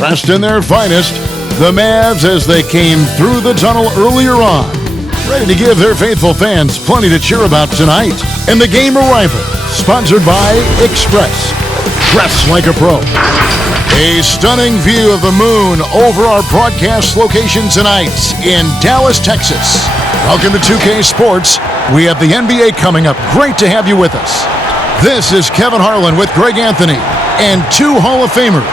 Dressed in their finest, the Mavs as they came through the tunnel earlier on, ready to give their faithful fans plenty to cheer about tonight. And the game arrival, sponsored by Express. Dress like a pro. A stunning view of the moon over our broadcast location tonight in Dallas, Texas. Welcome to 2K Sports. We have the NBA coming up. Great to have you with us. This is Kevin Harlan with Greg Anthony and two Hall of Famers.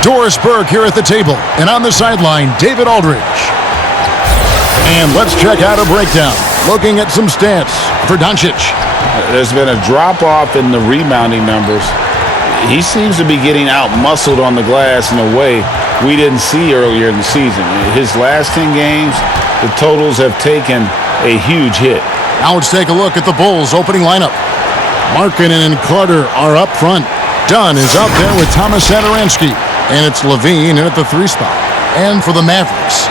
Doris Burke here at the table, and on the sideline, David Aldridge. And let's check out a breakdown. Looking at some stats for Doncic. There's been a drop-off in the rebounding numbers. He seems to be getting out-muscled on the glass in a way we didn't see earlier in the season. His last 10 games, the totals have taken a huge hit. Now let's take a look at the Bulls' opening lineup. Markkanen and Carter are up front. Dunn is out there with Thomas Satoransky. And it's Levine in at the 3 spot. And for the Mavericks,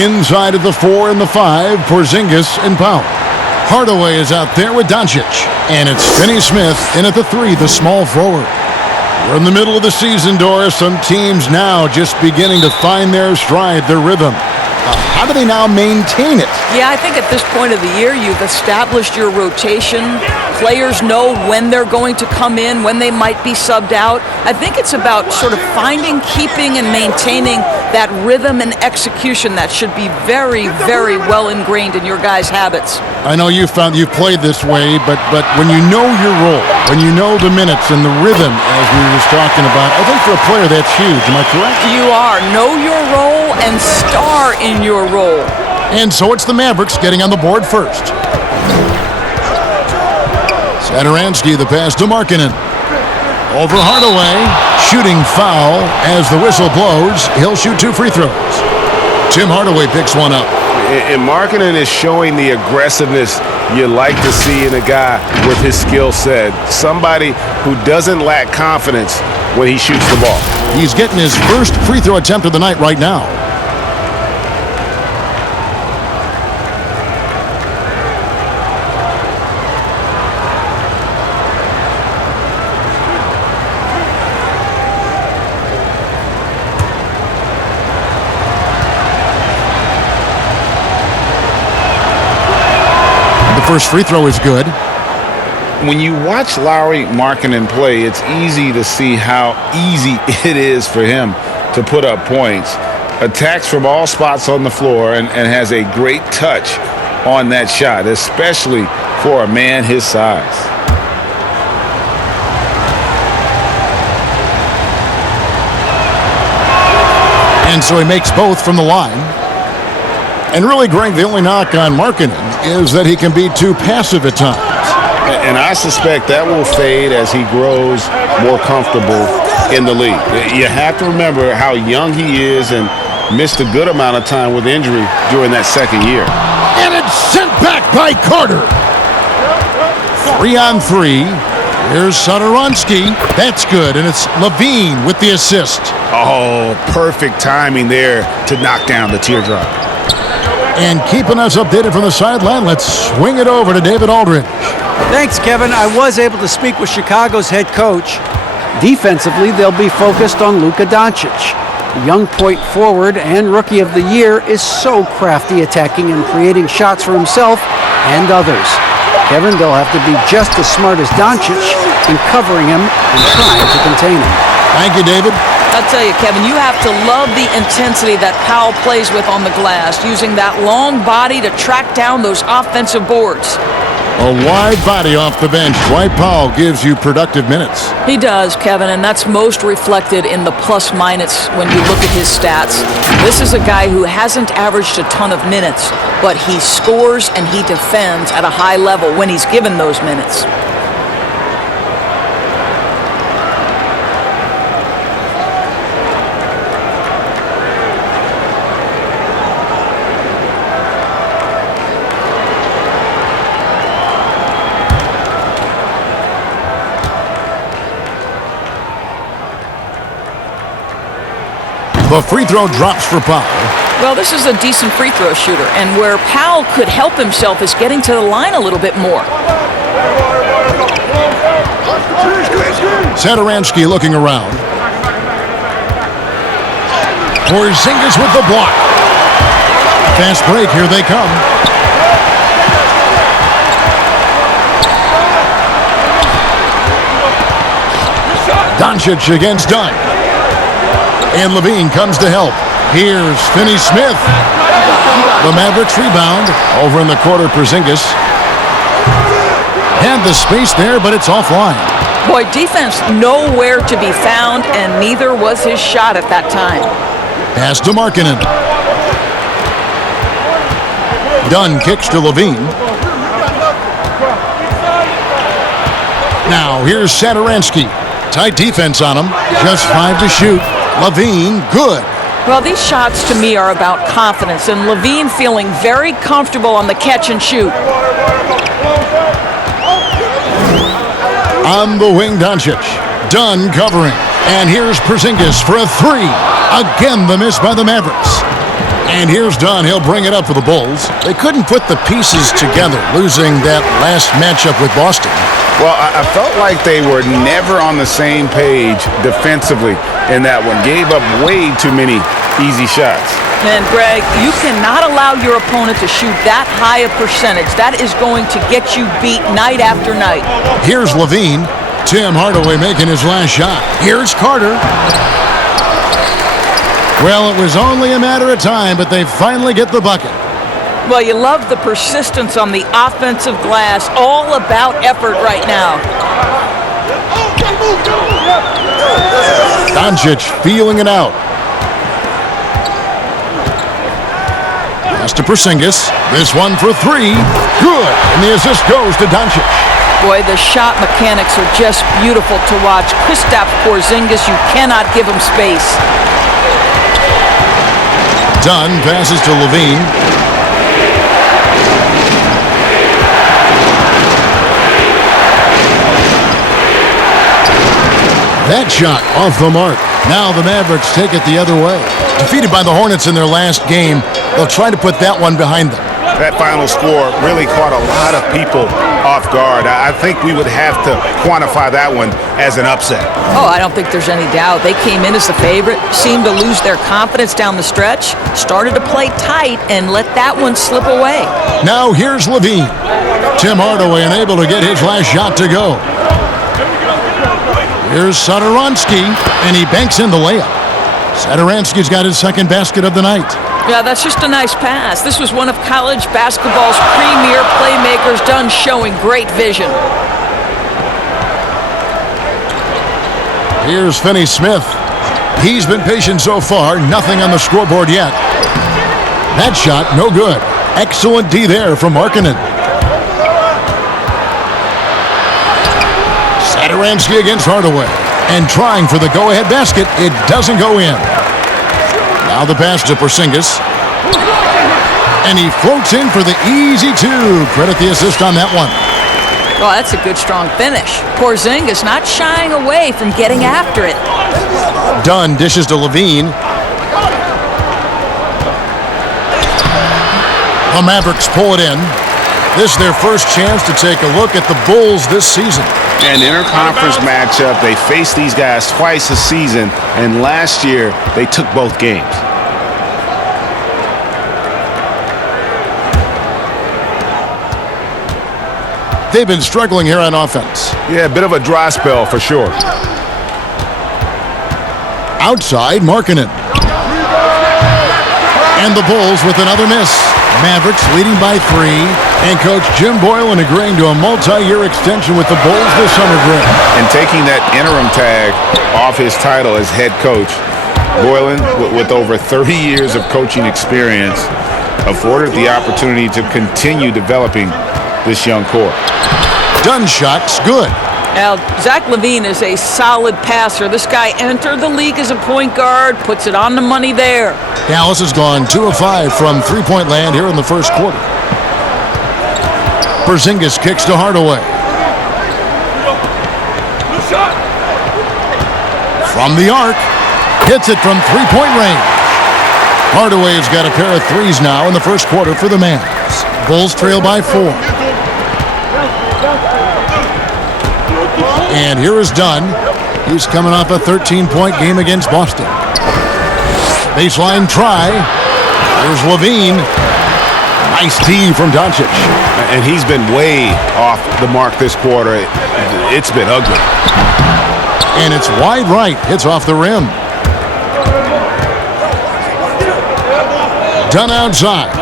inside of the 4 and the 5, Porzingis and Powell. Hardaway is out there with Doncic. And it's Finney-Smith in at the 3, the small forward. We're in the middle of the season, Doris. Some teams now just beginning to find their stride, their rhythm. How do they now maintain it? Yeah, I think at this point of the year, you've established your rotation. Players know when they're going to come in, when they might be subbed out. I think it's about sort of finding, keeping, and maintaining that rhythm and execution that should be very, very well ingrained in your guys' habits. I know you've played this way, but when you know your role, when you know the minutes and the rhythm, as we were just talking about, I think for a player that's huge. Am I correct? You are. Know your role and star in your role. And so it's the Mavericks getting on the board first. Satoransky, the pass to Markkanen. Over Hardaway, shooting foul as the whistle blows. He'll shoot 2 free throws. Tim Hardaway picks one up. And Markkanen is showing the aggressiveness you like to see in a guy with his skill set. Somebody who doesn't lack confidence when he shoots the ball. He's getting his first free throw attempt of the night right now. First free throw is good. When you watch Lauri Markkanen play, it's easy to see how easy it is for him to put up points. Attacks from all spots on the floor and has a great touch on that shot, especially for a man his size. And so he makes both from the line. And really, Greg, the only knock on Markkanen is that he can be too passive at times. And I suspect that will fade as he grows more comfortable in the league. You have to remember how young he is and missed a good amount of time with injury during that second year. And it's sent back by Carter. 3 on 3. Here's Satoransky. That's good. And it's Levine with the assist. Oh, perfect timing there to knock down the teardrop. And keeping us updated from the sideline, let's swing it over to David Aldridge. Thanks, Kevin. I was able to speak with Chicago's head coach. Defensively, they'll be focused on Luka Doncic. The young point forward and rookie of the year is so crafty attacking and creating shots for himself and others. Kevin, they'll have to be just as smart as Doncic in covering him and trying to contain him. Thank you, David. I'll tell you, Kevin, you have to love the intensity that Powell plays with on the glass, using that long body to track down those offensive boards. A wide body off the bench. Dwight Powell gives you productive minutes. He does, Kevin, and that's most reflected in the plus-minus when you look at his stats. This is a guy who hasn't averaged a ton of minutes, but he scores and he defends at a high level when he's given those minutes. The free throw drops for Powell. Well, this is a decent free throw shooter, and where Powell could help himself is getting to the line a little bit more. Satoransky looking around. Porzingis with the block. Fast break, here they come. Doncic against Dunn. And Levine comes to help. Here's Finney-Smith. The Mavericks rebound. Over in the corner, Porzingis. Had the space there, but it's offline. Boy, defense nowhere to be found, and neither was his shot at that time. Pass to Markkanen. Dunn kicks to Levine. Now here's Satoransky. Tight defense on him. Just 5 to shoot. Levine, good. Well, these shots to me are about confidence, and Levine feeling very comfortable on the catch and shoot. On the wing, Doncic. Dunn covering. And here's Porzingis for a 3. Again, the miss by the Mavericks. And here's Dunn. He'll bring it up for the Bulls. They couldn't put the pieces together, losing that last matchup with Boston. Well, I felt like they were never on the same page defensively in that one. Gave up way too many easy shots. And, Greg, you cannot allow your opponent to shoot that high a percentage. That is going to get you beat night after night. Here's Levine. Tim Hardaway making his last shot. Here's Carter. Well, it was only a matter of time, but they finally get the bucket. Well, you love the persistence on the offensive glass. All about effort right now. Doncic feeling it out. Pass to Porzingis. This one for 3. Good. And the assist goes to Doncic. Boy, the shot mechanics are just beautiful to watch. Kristaps Porzingis, you cannot give him space. Dunn passes to Levine. That shot off the mark. Now the Mavericks take it the other way. Defeated by the Hornets in their last game, they'll try to put that one behind them. That final score really caught a lot of people off guard. I think we would have to quantify that one as an upset. Oh, I don't think there's any doubt. They came in as the favorite, seemed to lose their confidence down the stretch, started to play tight, and let that one slip away. Now here's Levine. Tim Hardaway unable to get his last shot to go. Here's Satoransky, and he banks in the layup. Satoransky's got his second basket of the night. Yeah, that's just a nice pass. This was one of college basketball's premier playmakers, Dunn showing great vision. Here's Finney-Smith. He's been patient so far, nothing on the scoreboard yet. That shot, no good. Excellent D there from Markkanen. Satoransky against Hardaway. And trying for the go-ahead basket, it doesn't go in. Now the pass to Porzingis. And he floats in for the easy 2. Credit the assist on that one. Oh, that's a good, strong finish. Porzingis not shying away from getting after it. Dunn dishes to Levine. The Mavericks pull it in. This is their first chance to take a look at the Bulls this season. An interconference matchup. They faced these guys twice a season, and last year they took both games. They've been struggling here on offense. Yeah, a bit of a dry spell for sure. Outside, Markkanen. And the Bulls with another miss. Mavericks leading by 3. And Coach Jim Boylan agreeing to a multi-year extension with the Bulls this summer, Greg. And taking that interim tag off his title as head coach, Boylan, with over 30 years of coaching experience, afforded the opportunity to continue developing this young core. Dunn shot's good. Now, Zach LaVine is a solid passer. This guy entered the league as a point guard, puts it on the money there. Dallas has gone 2 of 5 from three-point land here in the first quarter. Porzingis kicks to Hardaway. From the arc, hits it from three-point range. Hardaway's got a pair of threes now in the first quarter for the Mavs. Bulls trail by 4. And here is Dunn. He's coming off a 13-point game against Boston. Baseline try. There's Levine. Nice tee from Doncic. And he's been way off the mark this quarter. It's been ugly. And it's wide right. Hits off the rim. Done outside.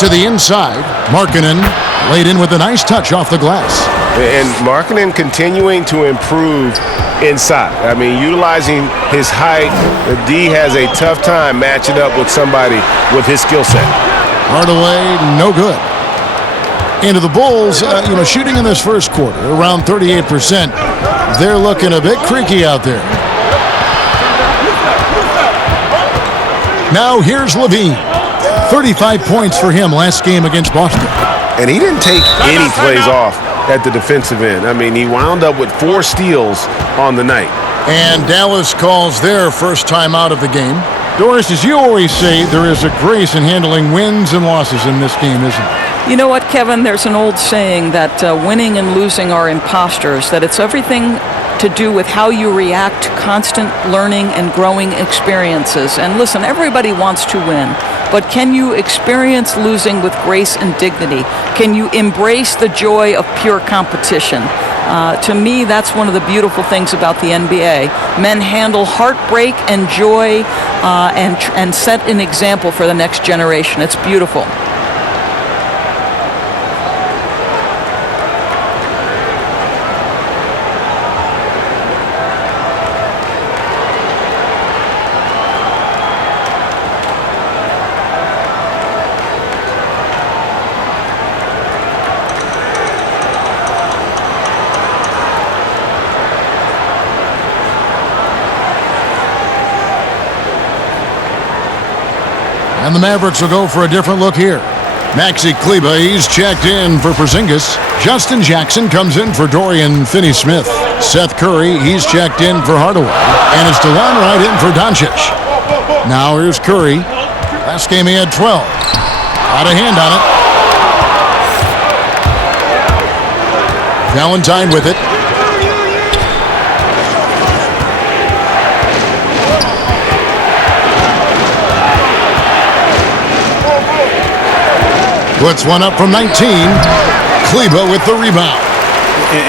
To the inside. Markkanen laid in with a nice touch off the glass. And Markkanen continuing to improve inside. I mean, utilizing his height, the D has a tough time matching up with somebody with his skill set. Hardaway, no good. Into the Bulls, shooting in this first quarter, around 38%. They're looking a bit creaky out there. Now here's Levine. 35 points for him last game against Boston. And he didn't take any plays off at the defensive end. I mean, he wound up with 4 steals on the night. And Dallas calls their first time out of the game. Doris, as you always say, there is a grace in handling wins and losses in this game, isn't there? You know what, Kevin? There's an old saying that winning and losing are imposters, that it's everything to do with how you react to constant learning and growing experiences. And listen, everybody wants to win, but can you experience losing with grace and dignity? Can you embrace the joy of pure competition? To me, that's one of the beautiful things about the NBA. Men handle heartbreak and joy and set an example for the next generation. It's beautiful. And the Mavericks will go for a different look here. Maxi Kleber, he's checked in for Porzingis. Justin Jackson comes in for Dorian Finney-Smith. Seth Curry, he's checked in for Hardaway. And it's DeLon Wright in for Doncic. Now here's Curry. Last game he had 12. Out of hand on it. Valentine with it. Puts one up from 19. Kleber with the rebound.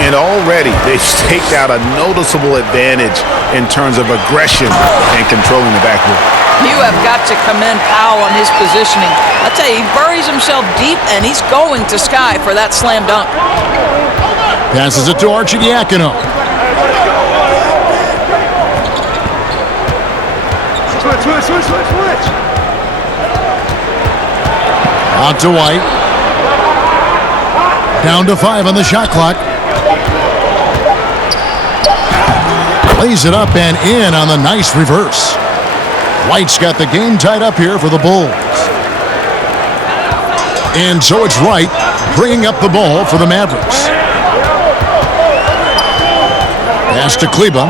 And already they've staked out a noticeable advantage in terms of aggression and controlling the backcourt. You have got to commend Powell on his positioning. I tell you, he buries himself deep, and he's going to Sky for that slam dunk. Passes it to Arcidiacono. Switch. Out to White. Down to 5 on the shot clock. Lays it up and in on the nice reverse. White's got the game tied up here for the Bulls. And so it's Wright bringing up the ball for the Mavericks. Pass to Kleber.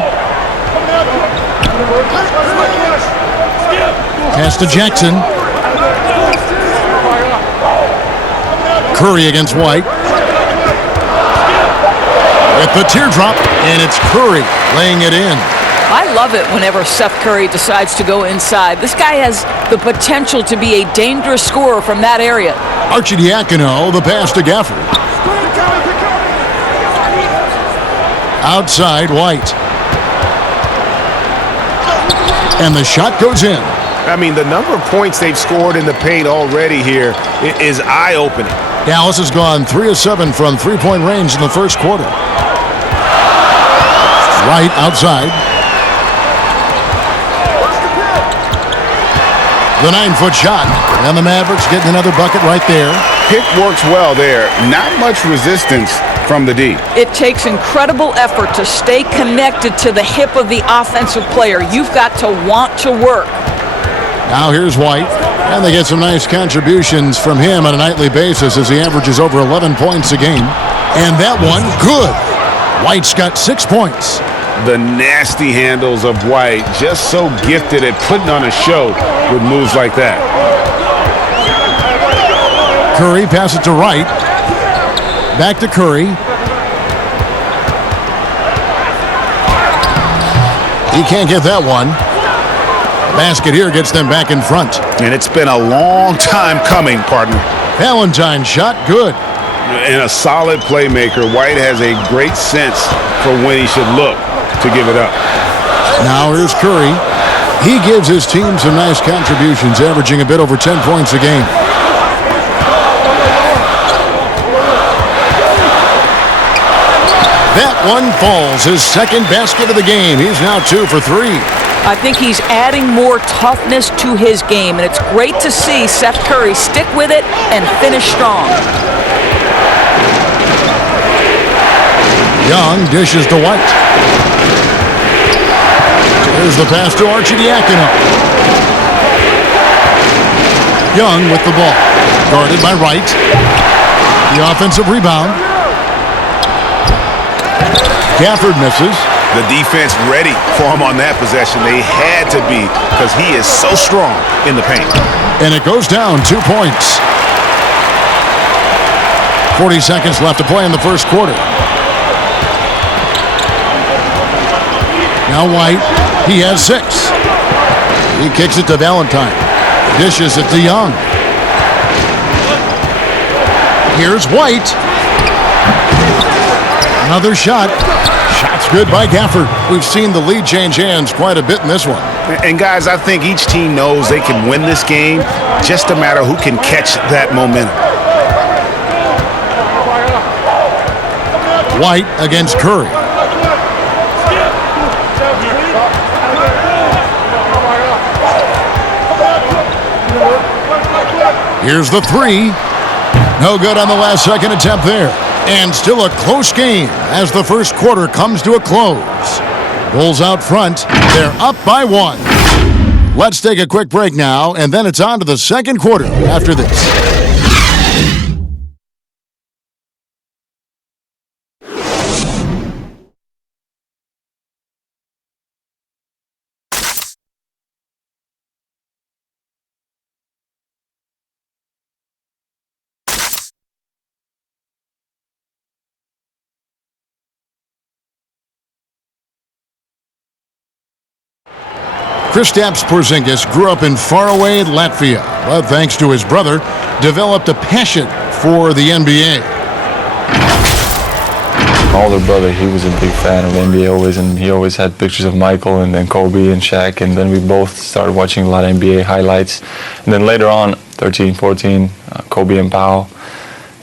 Pass to Jackson. Curry against White. With the teardrop, and it's Curry laying it in. I love it whenever Seth Curry decides to go inside. This guy has the potential to be a dangerous scorer from that area. Arcidiacono, the pass to Gafford. Outside, White. And the shot goes in. I mean, the number of points they've scored in the paint already here is eye-opening. Dallas has gone 3 of 7 from three-point range in the first quarter. Right outside. The 9-foot shot. And the Mavericks getting another bucket right there. Pick works well there. Not much resistance from the D. It takes incredible effort to stay connected to the hip of the offensive player. You've got to want to work. Now here's White. And they get some nice contributions from him on a nightly basis as he averages over 11 points a game. And that one, good. White's got 6 points. The nasty handles of White, just so gifted at putting on a show with moves like that. Curry passes it to Wright. Back to Curry. He can't get that one. Basket here gets them back in front. And it's been a long time coming, partner. Valentine's shot, good. And a solid playmaker, White has a great sense for when he should look to give it up. Now here's Curry. He gives his team some nice contributions, averaging a bit over 10 points a game. That one falls, his second basket of the game. He's now 2 for 3. I think he's adding more toughness to his game, and it's great to see Seth Curry stick with it and finish strong. Young dishes to White. There's the pass to Arcidiacono. Young with the ball. Guarded by Wright. The offensive rebound. Gafford misses. The defense ready for him on that possession. They had to be because he is so strong in the paint. And it goes down 2 points. 40 seconds left to play in the first quarter. Now White, he has 6. He kicks it to Valentine. Dishes it to Young. Here's White. Another shot. Shot's good by Gafford. We've seen the lead change hands quite a bit in this one. And guys, I think each team knows they can win this game. Just a matter who can catch that momentum. White against Curry. Here's the 3. No good on the last second attempt there. And still a close game as the first quarter comes to a close. Bulls out front. They're up by 1. Let's take a quick break now, and then it's on to the second quarter after this. Kristaps Porzingis grew up in faraway Latvia, but thanks to his brother, developed a passion for the NBA. My older brother, he was a big fan of NBA always, and he always had pictures of Michael and then Kobe and Shaq, and then we both started watching a lot of NBA highlights. And then later on, 13, 14, Kobe and Powell,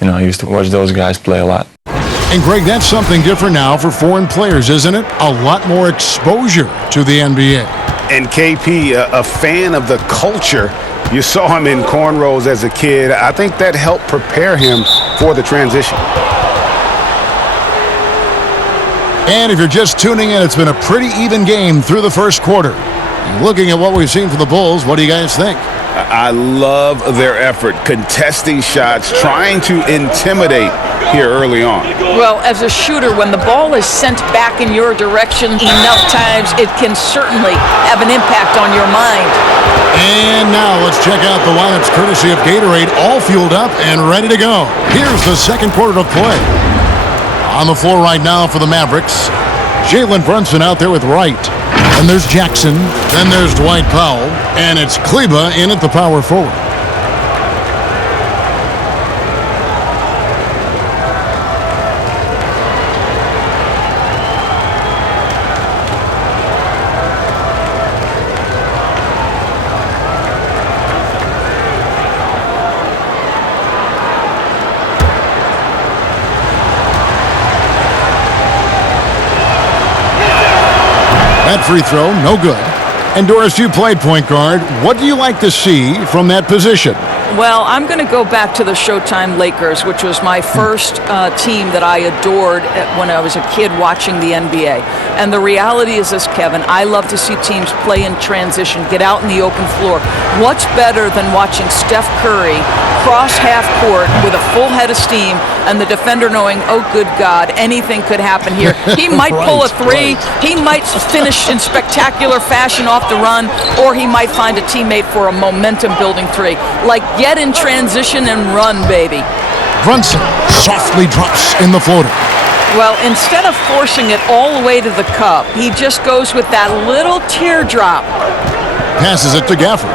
I used to watch those guys play a lot. And Greg, that's something different now for foreign players, isn't it? A lot more exposure to the NBA. And KP, a fan of the culture. You saw him in cornrows as a kid. I think that helped prepare him for the transition. And if you're just tuning in, it's been a pretty even game through the first quarter. Looking at what we've seen from the Bulls, what do you guys think? I love their effort, contesting shots, trying to intimidate here early on. Well, as a shooter, when the ball is sent back in your direction enough times, it can certainly have an impact on your mind. And now let's check out the lineups courtesy of Gatorade, all fueled up and ready to go. Here's the second quarter of play. On the floor right now for the Mavericks, Jalen Brunson out there with Wright. And there's Jackson, then there's Dwight Powell, and it's Kleba in at the power forward. That free throw, no good. And Doris, you played point guard. What do you like to see from that position? Well, I'm going to go back to the Showtime Lakers, which was my first team that I adored when I was a kid watching the NBA. And the reality is this, Kevin, I love to see teams play in transition, get out in the open floor. What's better than watching Steph Curry cross half court with a full head of steam and the defender knowing, oh, good God, anything could happen here. He might pull a three. He might finish in spectacular fashion off the run, or he might find a teammate for a momentum-building three. Like, get in transition and run, baby. Brunson softly drops in the floater. Well, instead of forcing it all the way to the cup, he just goes with that little teardrop. Passes it to Gafford.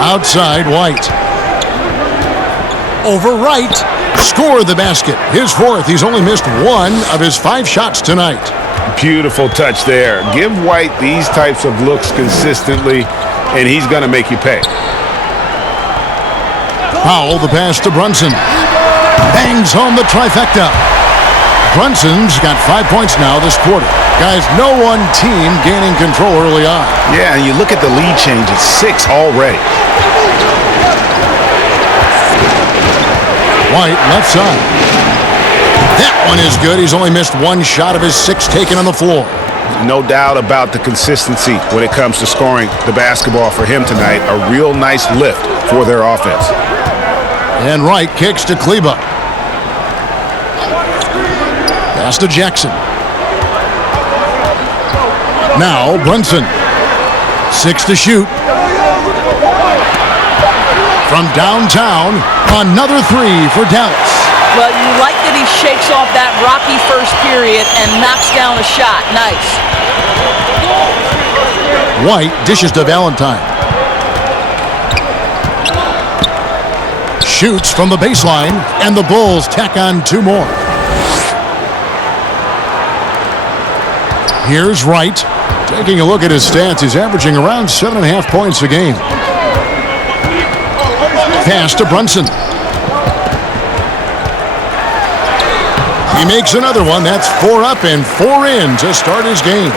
Outside, White. Over Wright. Score the basket. His fourth. He's only missed one of his 5 shots tonight. Beautiful touch there. Give White these types of looks consistently, and he's going to make you pay. Powell, the pass to Brunson. Bangs home the trifecta. Brunson's got 5 points now this quarter. Guys, no one team gaining control early on. Yeah, and you look at the lead change. It's 6 already. White, left side. That one is good. He's only missed 1 shot of his 6 taken on the floor. No doubt about the consistency when it comes to scoring the basketball for him tonight. A real nice lift for their offense. And Wright kicks to Kleba. Pass to Jackson. Now Brunson. 6 to shoot. From downtown, another 3 for Dallas. Well, you like that he shakes off that rocky first period and knocks down a shot. Nice. White dishes to Valentine. Shoots from the baseline, and the Bulls tack on 2 more. Here's Wright. Taking a look at his stats, he's averaging around 7.5 points a game. Pass to Brunson. He makes another one. That's 4 up and 4 in to start his game.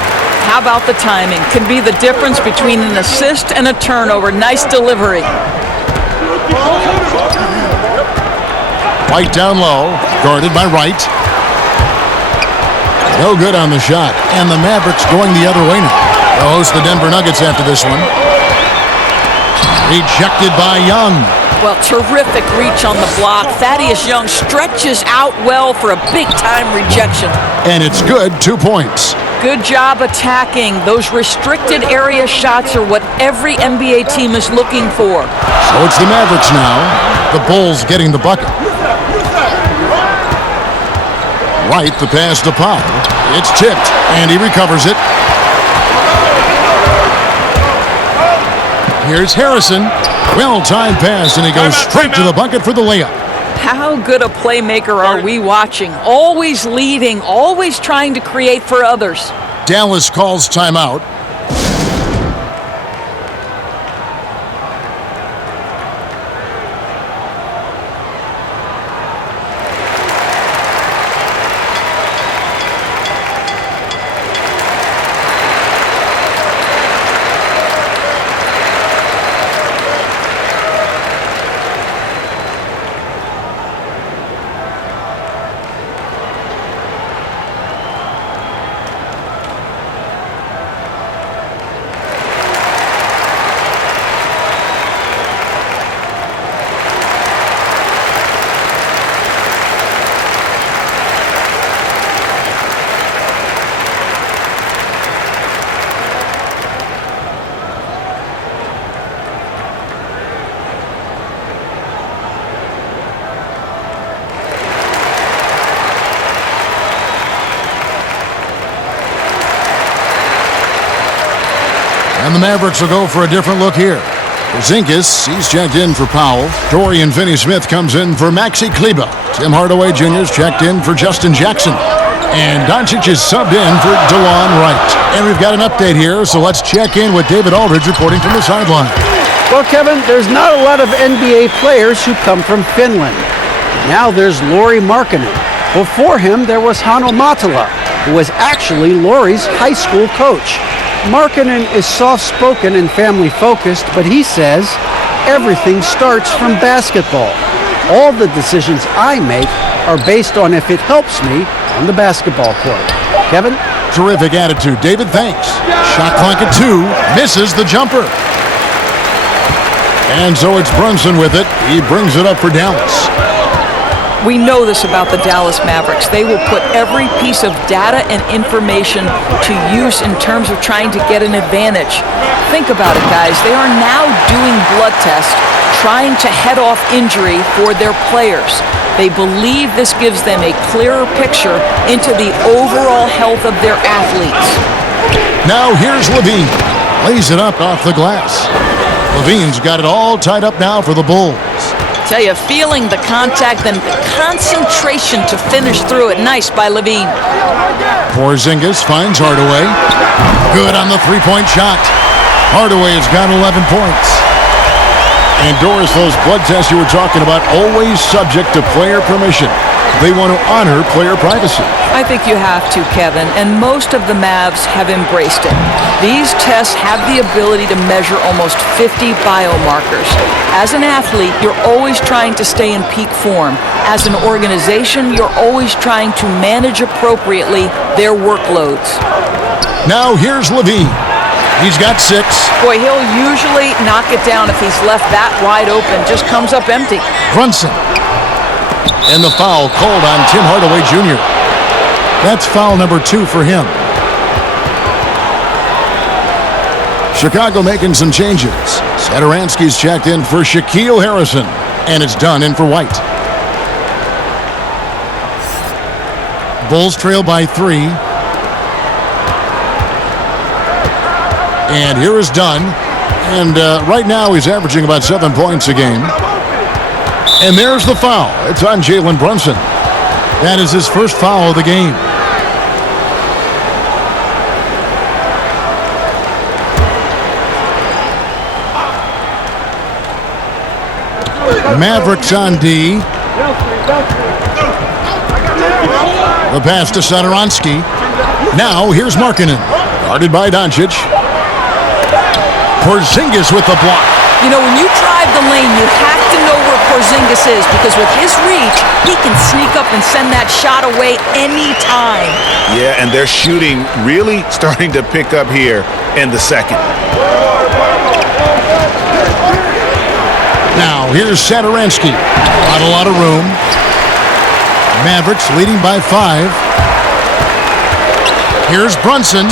How about the timing? Can be the difference between an assist and a turnover. Nice delivery. White down low, guarded by Wright. No good on the shot, and the Mavericks going the other way now. They'll host the Denver Nuggets after this one. Rejected by Young. Well, terrific reach on the block. Thaddeus Young stretches out well for a big-time rejection. And it's good, 2 points. Good job attacking. Those restricted area shots are what every NBA team is looking for. So it's the Mavericks now. The Bulls getting the bucket. Wright, the pass to Powell. It's tipped, and he recovers it. Here's Harrison. Well-timed pass, and he goes straight to the bucket for the layup. How good a playmaker are we watching? Always leading, always trying to create for others. Dallas calls timeout. And the Mavericks will go for a different look here. Porzingis, he's checked in for Powell. Dorian Finney-Smith comes in for Maxi Kleba. Tim Hardaway Jr.'s checked in for Justin Jackson. And Doncic is subbed in for DeLon Wright. And we've got an update here, so let's check in with David Aldridge reporting from the sideline. Well, Kevin, there's not a lot of NBA players who come from Finland. Now there's Lauri Markkanen. Before him, there was Hanno Matala, who was actually Lauri's high school coach. Markkanen is soft-spoken and family-focused, but he says everything starts from basketball. All the decisions I make are based on if it helps me on the basketball court. Kevin? Terrific attitude. David, thanks. Shot clock at 2. Misses the jumper. And so it's Brunson with it. He brings it up for Dallas. We know this about the Dallas Mavericks. They will put every piece of data and information to use in terms of trying to get an advantage. Think about it, guys. They are now doing blood tests, trying to head off injury for their players. They believe this gives them a clearer picture into the overall health of their athletes. Now here's Levine. Lays it up off the glass. Levine's got it all tied up now for the Bulls. Tell you, feeling the contact and the concentration to finish through it. Nice by Levine. Porzingis finds Hardaway. Good on the three-point shot. Hardaway has got 11 points. And Doris, those blood tests you were talking about, always subject to player permission. They want to honor player privacy. I think you have to, Kevin, and most of the Mavs have embraced it. These tests have the ability to measure almost 50 biomarkers. As an athlete, you're always trying to stay in peak form. As an organization, you're always trying to manage appropriately their workloads. Now here's Levine. He's got 6. Boy, he'll usually knock it down if he's left that wide open. Just comes up empty. Brunson. And the foul called on Tim Hardaway Jr. That's foul number 2 for him. Chicago making some changes. Satoransky's checked in for Shaquille Harrison. And it's done in for White. Bulls trail by 3. And here is Dunn. And right now he's averaging about 7 points a game. And there's the foul. It's on Jalen Brunson. That is his first foul of the game. Mavericks on D. The pass to Satoransky. Now here's Markkanen. Guarded by Doncic. Porzingis with the block. You know, when you drive the lane, you have to know where Porzingis is, because with his reach, he can sneak up and send that shot away anytime. Yeah, and their shooting really starting to pick up here in the second. Now, here's Satoransky. Not a lot of room. Mavericks leading by 5. Here's Brunson.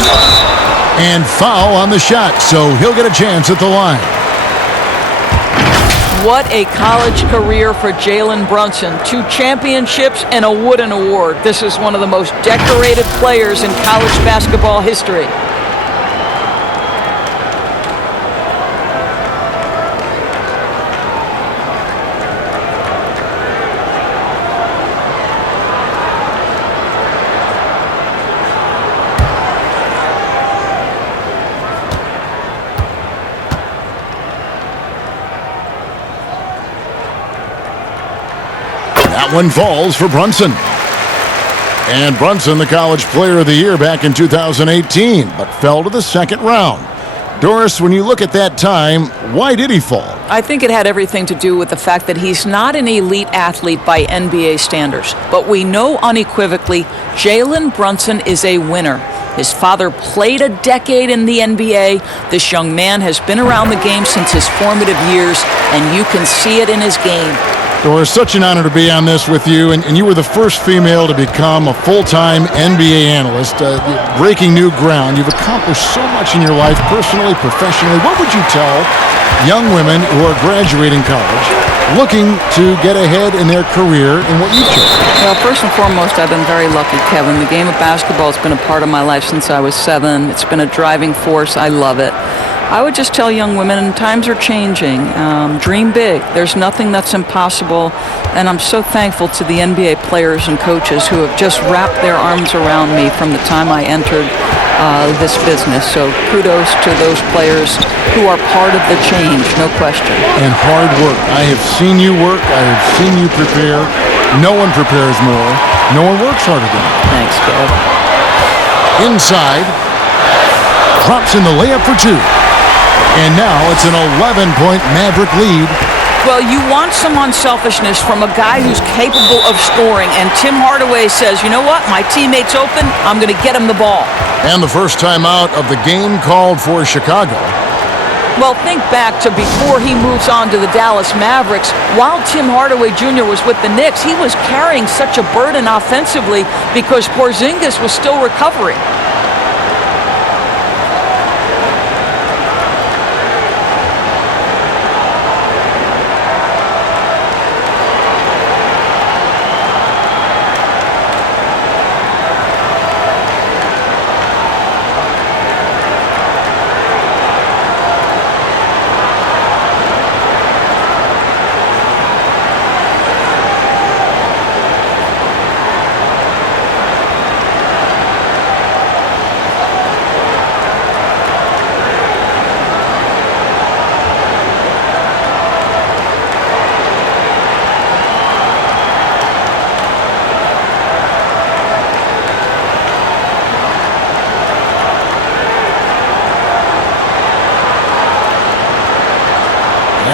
And foul on the shot, so he'll get a chance at the line. What a college career for Jalen Brunson. 2 championships and a Wooden Award. This is one of the most decorated players in college basketball history. That one falls for Brunson. And Brunson, the College Player of the Year back in 2018, but fell to the second round. Doris, when you look at that time, why did he fall? I think it had everything to do with the fact that he's not an elite athlete by NBA standards. But we know unequivocally Jalen Brunson is a winner. His father played a decade in the NBA. This young man has been around the game since his formative years, and you can see it in his game. Doris, such an honor to be on this with you, and you were the first female to become a full-time NBA analyst, breaking new ground. You've accomplished so much in your life, personally, professionally. What would you tell young women who are graduating college, looking to get ahead in their career in what you chose? Well, first and foremost, I've been very lucky, Kevin. The game of basketball has been a part of my life since I was 7. It's been a driving force. I love it. I would just tell young women, times are changing. Dream big. There's nothing that's impossible. And I'm so thankful to the NBA players and coaches who have just wrapped their arms around me from the time I entered this business. So kudos to those players who are part of the change, no question. And hard work. I have seen you work. I have seen you prepare. No one prepares more. No one works harder than you. Thanks, Kev. Inside. Drops in the layup for 2. And now it's an 11-point Maverick lead. Well, you want some unselfishness from a guy who's capable of scoring. And Tim Hardaway says, you know what? My teammate's open. I'm going to get him the ball. And the first timeout of the game called for Chicago. Well, think back to before he moves on to the Dallas Mavericks. While Tim Hardaway Jr. was with the Knicks, he was carrying such a burden offensively because Porzingis was still recovering.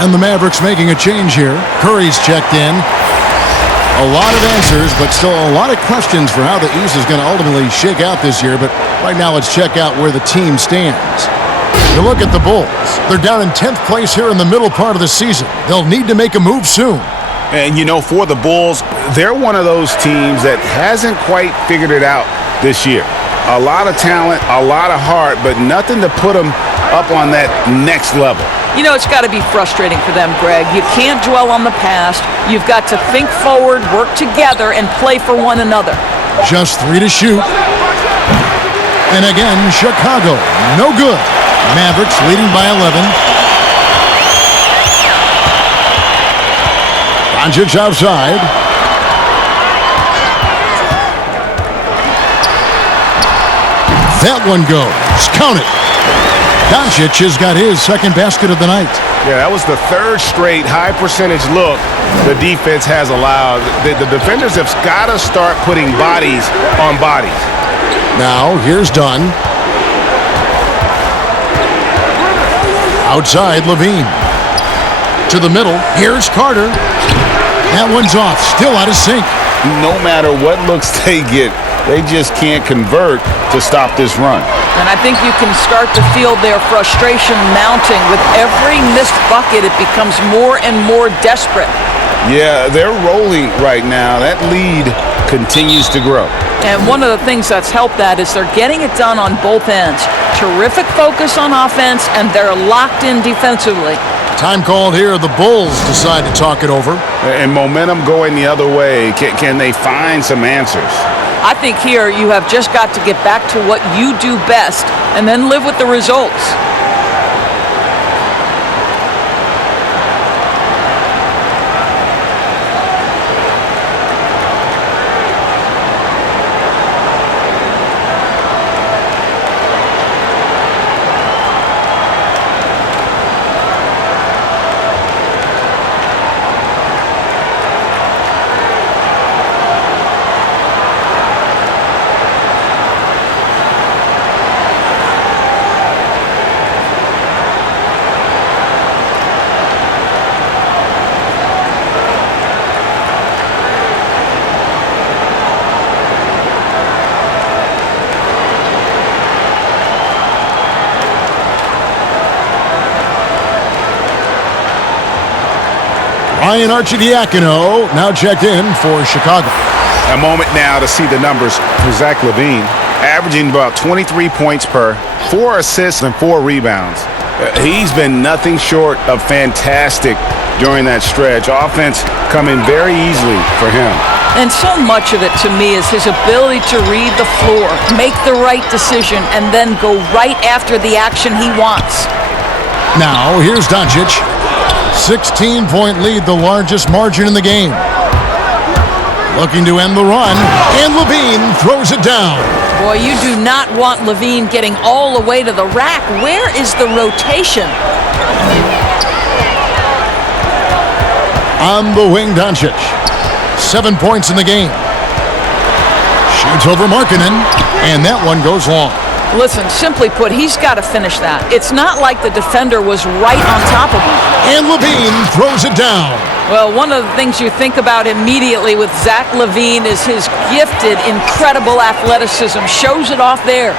And the Mavericks making a change here. Curry's checked in. A lot of answers, but still a lot of questions for how the East is going to ultimately shake out this year. But right now, let's check out where the team stands. You look at the Bulls. They're down in 10th place here in the middle part of the season. They'll need to make a move soon. And, you know, for the Bulls, they're one of those teams that hasn't quite figured it out this year. A lot of talent, a lot of heart, but nothing to put them up on that next level. You know, it's got to be frustrating for them, Greg. You can't dwell on the past. You've got to think forward, work together, and play for one another. Just 3 to shoot. And again, Chicago, no good. Mavericks leading by 11. Doncic outside. That one goes. Count it. Doncic has got his second basket of the night. Yeah, that was the third straight high percentage look the defense has allowed. The defenders have got to start putting bodies on bodies. Now, here's Dunn. Outside, Levine. To the middle. Here's Carter. That one's off. Still out of sync. No matter what looks they get, they just can't convert to stop this run. And I think you can start to feel their frustration mounting. With every missed bucket, it becomes more and more desperate. Yeah, they're rolling right now. That lead continues to grow. And one of the things that's helped that is they're getting it done on both ends. Terrific focus on offense, and they're locked in defensively. Time called here. The Bulls decide to talk it over. And momentum going the other way. Can they find some answers? I think here you have just got to get back to what you do best and then live with the results. Ryan Arcidiacono now checked in for Chicago. A moment now to see the numbers for Zach LaVine, averaging about 23 points per, 4 assists and 4 rebounds. He's been nothing short of fantastic during that stretch. Offense coming very easily for him. And so much of it to me is his ability to read the floor, make the right decision, and then go right after the action he wants. Now, here's Doncic. 16-point lead, the largest margin in the game. Looking to end the run, and Levine throws it down. Boy, you do not want Levine getting all the way to the rack. Where is the rotation? On the wing, Doncic. 7 points in the game. Shoots over Markkanen, and that one goes long. Listen, simply put, he's got to finish that. It's not like the defender was right on top of him. And Levine throws it down. Well, one of the things you think about immediately with Zach LaVine is his gifted, incredible athleticism. Shows it off there.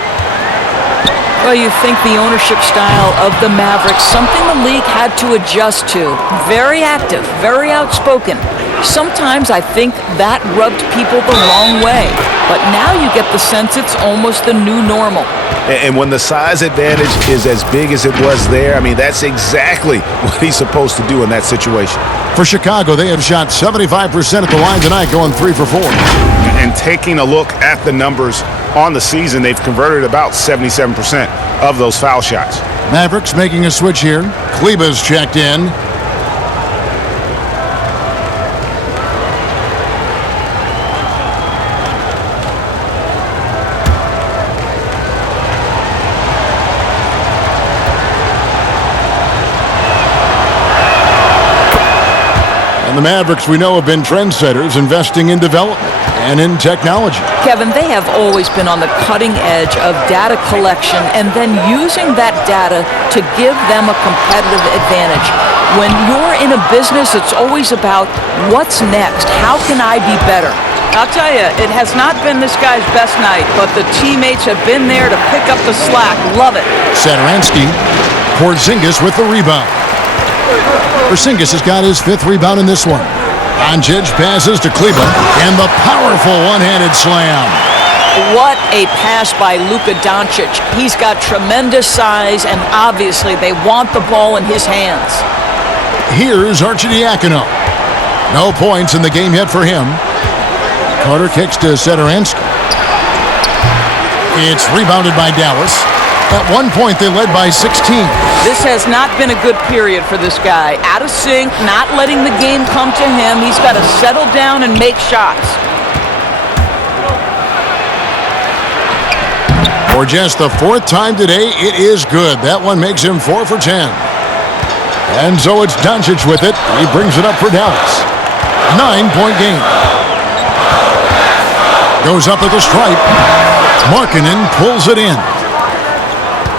Well, you think the ownership style of the Mavericks, something the league had to adjust to. Very active, very outspoken. Sometimes I think that rubbed people the wrong way. But now you get the sense it's almost the new normal. And when the size advantage is as big as it was there, I mean, that's exactly what he's supposed to do in that situation. For Chicago, they have shot 75% at the line tonight, going 3 for 4. And taking a look at the numbers on the season, they've converted about 77% of those foul shots. Mavericks making a switch here. Kleba's checked in. And the Mavericks, we know, have been trendsetters, investing in development. and in technology. Kevin, they have always been on the cutting edge of data collection and then using that data to give them a competitive advantage. When you're in a business, it's always about what's next. How can I be better? I'll tell you, it has not been this guy's best night, but the teammates have been there to pick up the slack. Love it. Satoransky, Porzingis with the rebound. Porzingis has got his 5th rebound in this one. Doncic passes to Kleba, and the powerful one-handed slam. What a pass by Luka Doncic. He's got tremendous size, and obviously they want the ball in his hands. Here's Arcidiacono. No points in the game yet for him. Carter kicks to Satoransky. It's rebounded by Dallas. At one point, they led by 16. This has not been a good period for this guy. Out of sync, not letting the game come to him. He's got to settle down and make shots. For just the 4th time today, it is good. That one makes him 4 for 10. And so it's Doncic with it. He brings it up for Dallas. 9-point game. Goes up with a stripe. Markkanen pulls it in.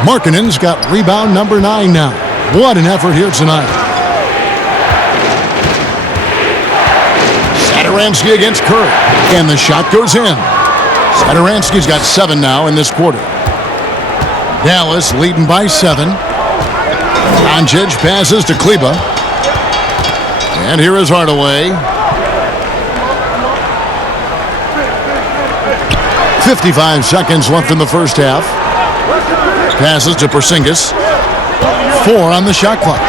Markkanen's got rebound number 9 now. What an effort here tonight. Satoransky against Curry. And the shot goes in. Satoransky's got 7 now in this quarter. Dallas leading by 7. Doncic passes to Kleba. And here is Hardaway. 55 seconds left in the first half. Passes to Porzingis. 4 on the shot clock.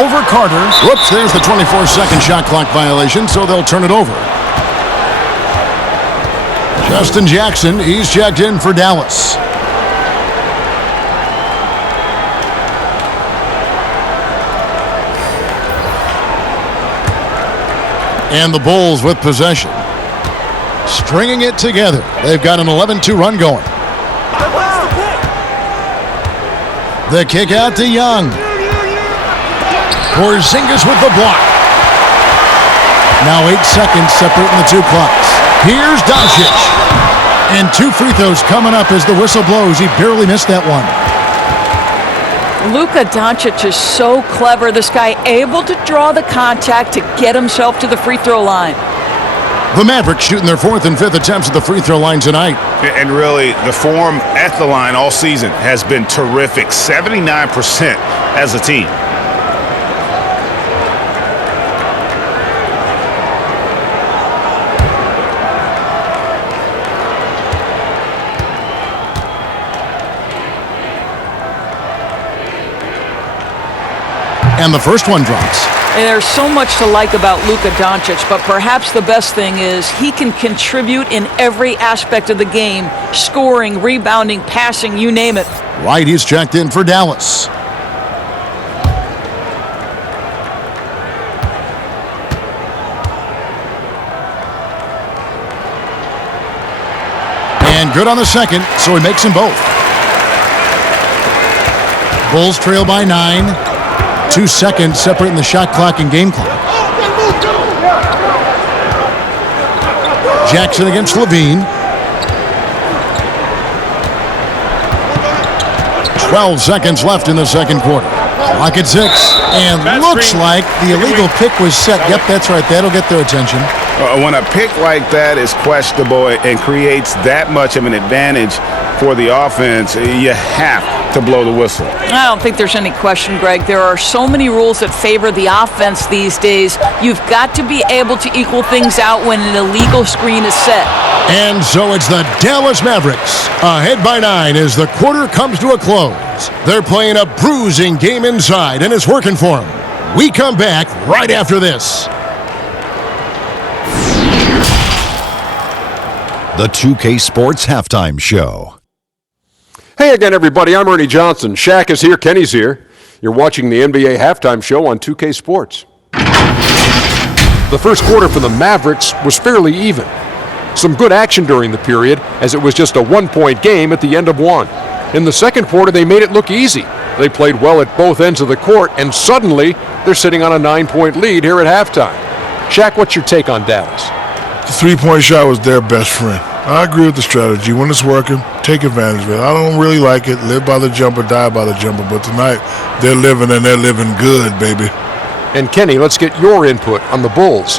Over Carter. Whoops, there's the 24-second shot clock violation, so they'll turn it over. Justin Jackson, he's checked in for Dallas. And the Bulls with possession. Stringing it together. They've got an 11-2 run going. The kick out to Young. Porzingis with the block. Now 8 seconds separating the 2 clocks. Here's Doncic. And 2 free throws coming up as the whistle blows. He barely missed that one. Luka Doncic is so clever. This guy able to draw the contact to get himself to the free throw line. The Mavericks shooting their 4th and 5th attempts at the free throw line tonight. And really, the form at the line all season has been terrific. 79% as a team. And the first one drops. And there's so much to like about Luka Doncic, but perhaps the best thing is he can contribute in every aspect of the game. Scoring, rebounding, passing, you name it. White, he's checked in for Dallas. And good on the second, so he makes them both. Bulls trail by 9. 2 seconds separating the shot clock and game clock. Jackson against Levine. 12 seconds left in the second quarter. Clock at 6. And looks like the illegal pick was set. Yep, that's right. That'll get their attention. When a pick like that is questionable and creates that much of an advantage for the offense, you have to blow the whistle. I don't think there's any question, Greg. There are so many rules that favor the offense these days. You've got to be able to equal things out when an illegal screen is set. And so it's the Dallas Mavericks ahead by 9 as the quarter comes to a close. They're playing a bruising game inside, and it's working for them. We come back right after this. The 2K Sports Halftime Show. Hey again, everybody. I'm Ernie Johnson. Shaq is here. Kenny's here. You're watching the NBA Halftime Show on 2K Sports. The first quarter for the Mavericks was fairly even. Some good action during the period, as it was just a one-point game at the end of one. In the second quarter, they made it look easy. They played well at both ends of the court, and suddenly they're sitting on a 9-point lead here at halftime. Shaq, what's your take on Dallas? The three-point shot was their best friend. I agree with the strategy. When it's working, take advantage of it. I don't really like it. Live by the jumper, die by the jumper. But tonight, they're living, and they're living good, baby. And Kenny, let's get your input on the Bulls.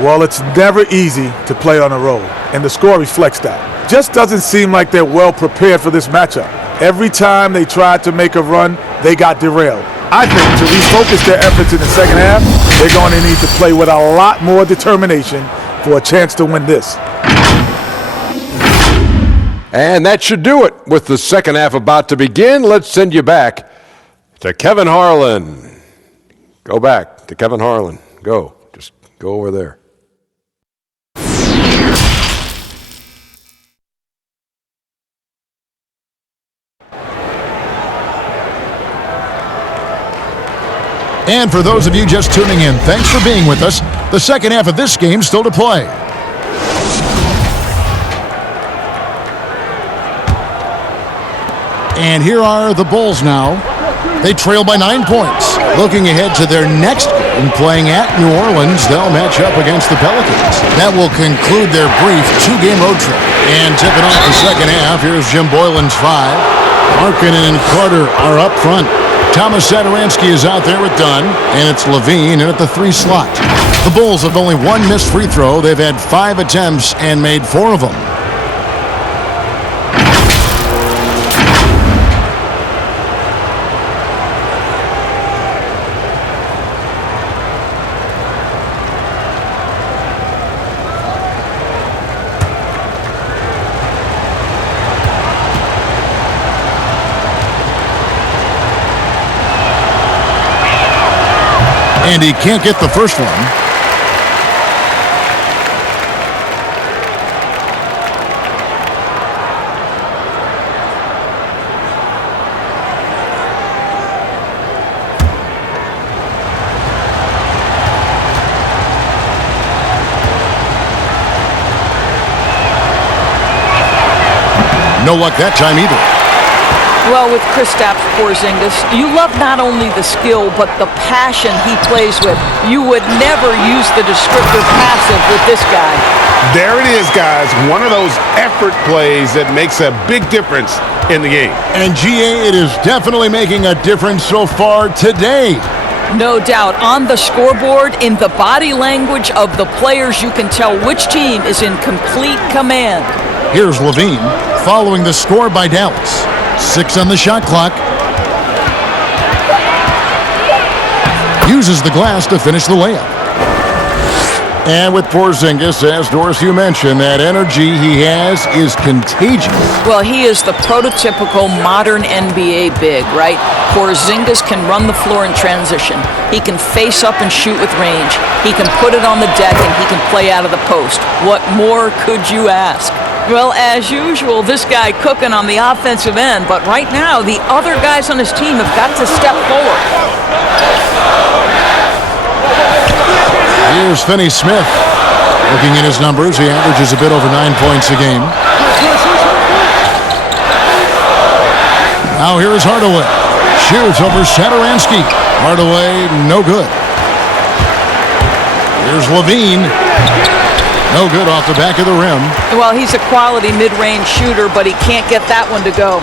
Well, it's never easy to play on the road, and the score reflects that. Just doesn't seem like they're well prepared for this matchup. Every time they tried to make a run, they got derailed. I think to refocus their efforts in the second half, they're going to need to play with a lot more determination for a chance to win this. And that should do it. With the second half about to begin, let's send you back to Kevin Harlan. Go back to Kevin Harlan. Go. Just go over there. And for those of you just tuning in, thanks for being with us. The second half of this game still to play. And here are the Bulls now. They trail by 9 points. Looking ahead to their next game, playing at New Orleans, they'll match up against the Pelicans. That will conclude their brief two-game road trip. And tipping off the second half, here's Jim Boylan's 5. Markkanen and Carter are up front. Thomas Satoransky is out there with Dunn, and it's Levine in at the 3 slot. The Bulls have only one missed free throw. They've had 5 attempts and made 4 of them. And he can't get the first one. No luck that time either. Well, with Kristaps Porzingis, you love not only the skill, but the passion he plays with. You would never use the descriptor passive with this guy. There it is, guys. One of those effort plays that makes a big difference in the game. And GA, it is definitely making a difference so far today. No doubt. On the scoreboard, in the body language of the players, you can tell which team is in complete command. Here's Levine, following the score by Dallas. 6 on the shot clock. Uses the glass to finish the layup. And with Porzingis, as Doris, you mentioned, that energy he has is contagious. Well, he is the prototypical modern NBA big, right? Porzingis can run the floor in transition. He can face up and shoot with range. He can put it on the deck, and he can play out of the post. What more could you ask? Well, as usual, this guy cooking on the offensive end, but right now, the other guys on his team have got to step forward. Here's Finney-Smith. Looking at his numbers, he averages a bit over 9 points a game. Now here is Hardaway. Shoots over Satoransky. Hardaway, no good. Here's Levine. No good off the back of the rim. Well, he's a quality mid-range shooter, but he can't get that one to go.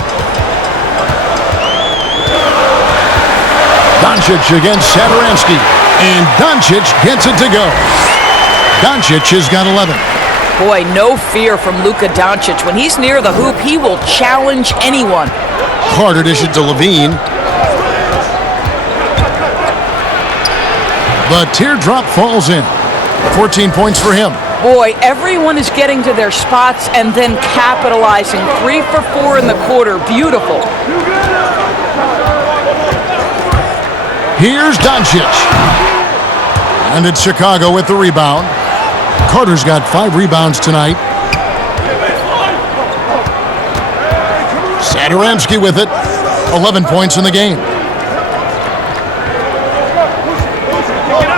Doncic against Satoransky. And Doncic gets it to go. Doncic has got 11. Boy, no fear from Luka Doncic. When he's near the hoop, he will challenge anyone. Carter dishes to Levine. The teardrop falls in. 14 points for him. Boy, everyone is getting to their spots and then capitalizing. 3 for 4 in the quarter. Beautiful. Here's Doncic. And it's Chicago with the rebound. Carter's got 5 rebounds tonight. Satoransky with it. 11 points in the game.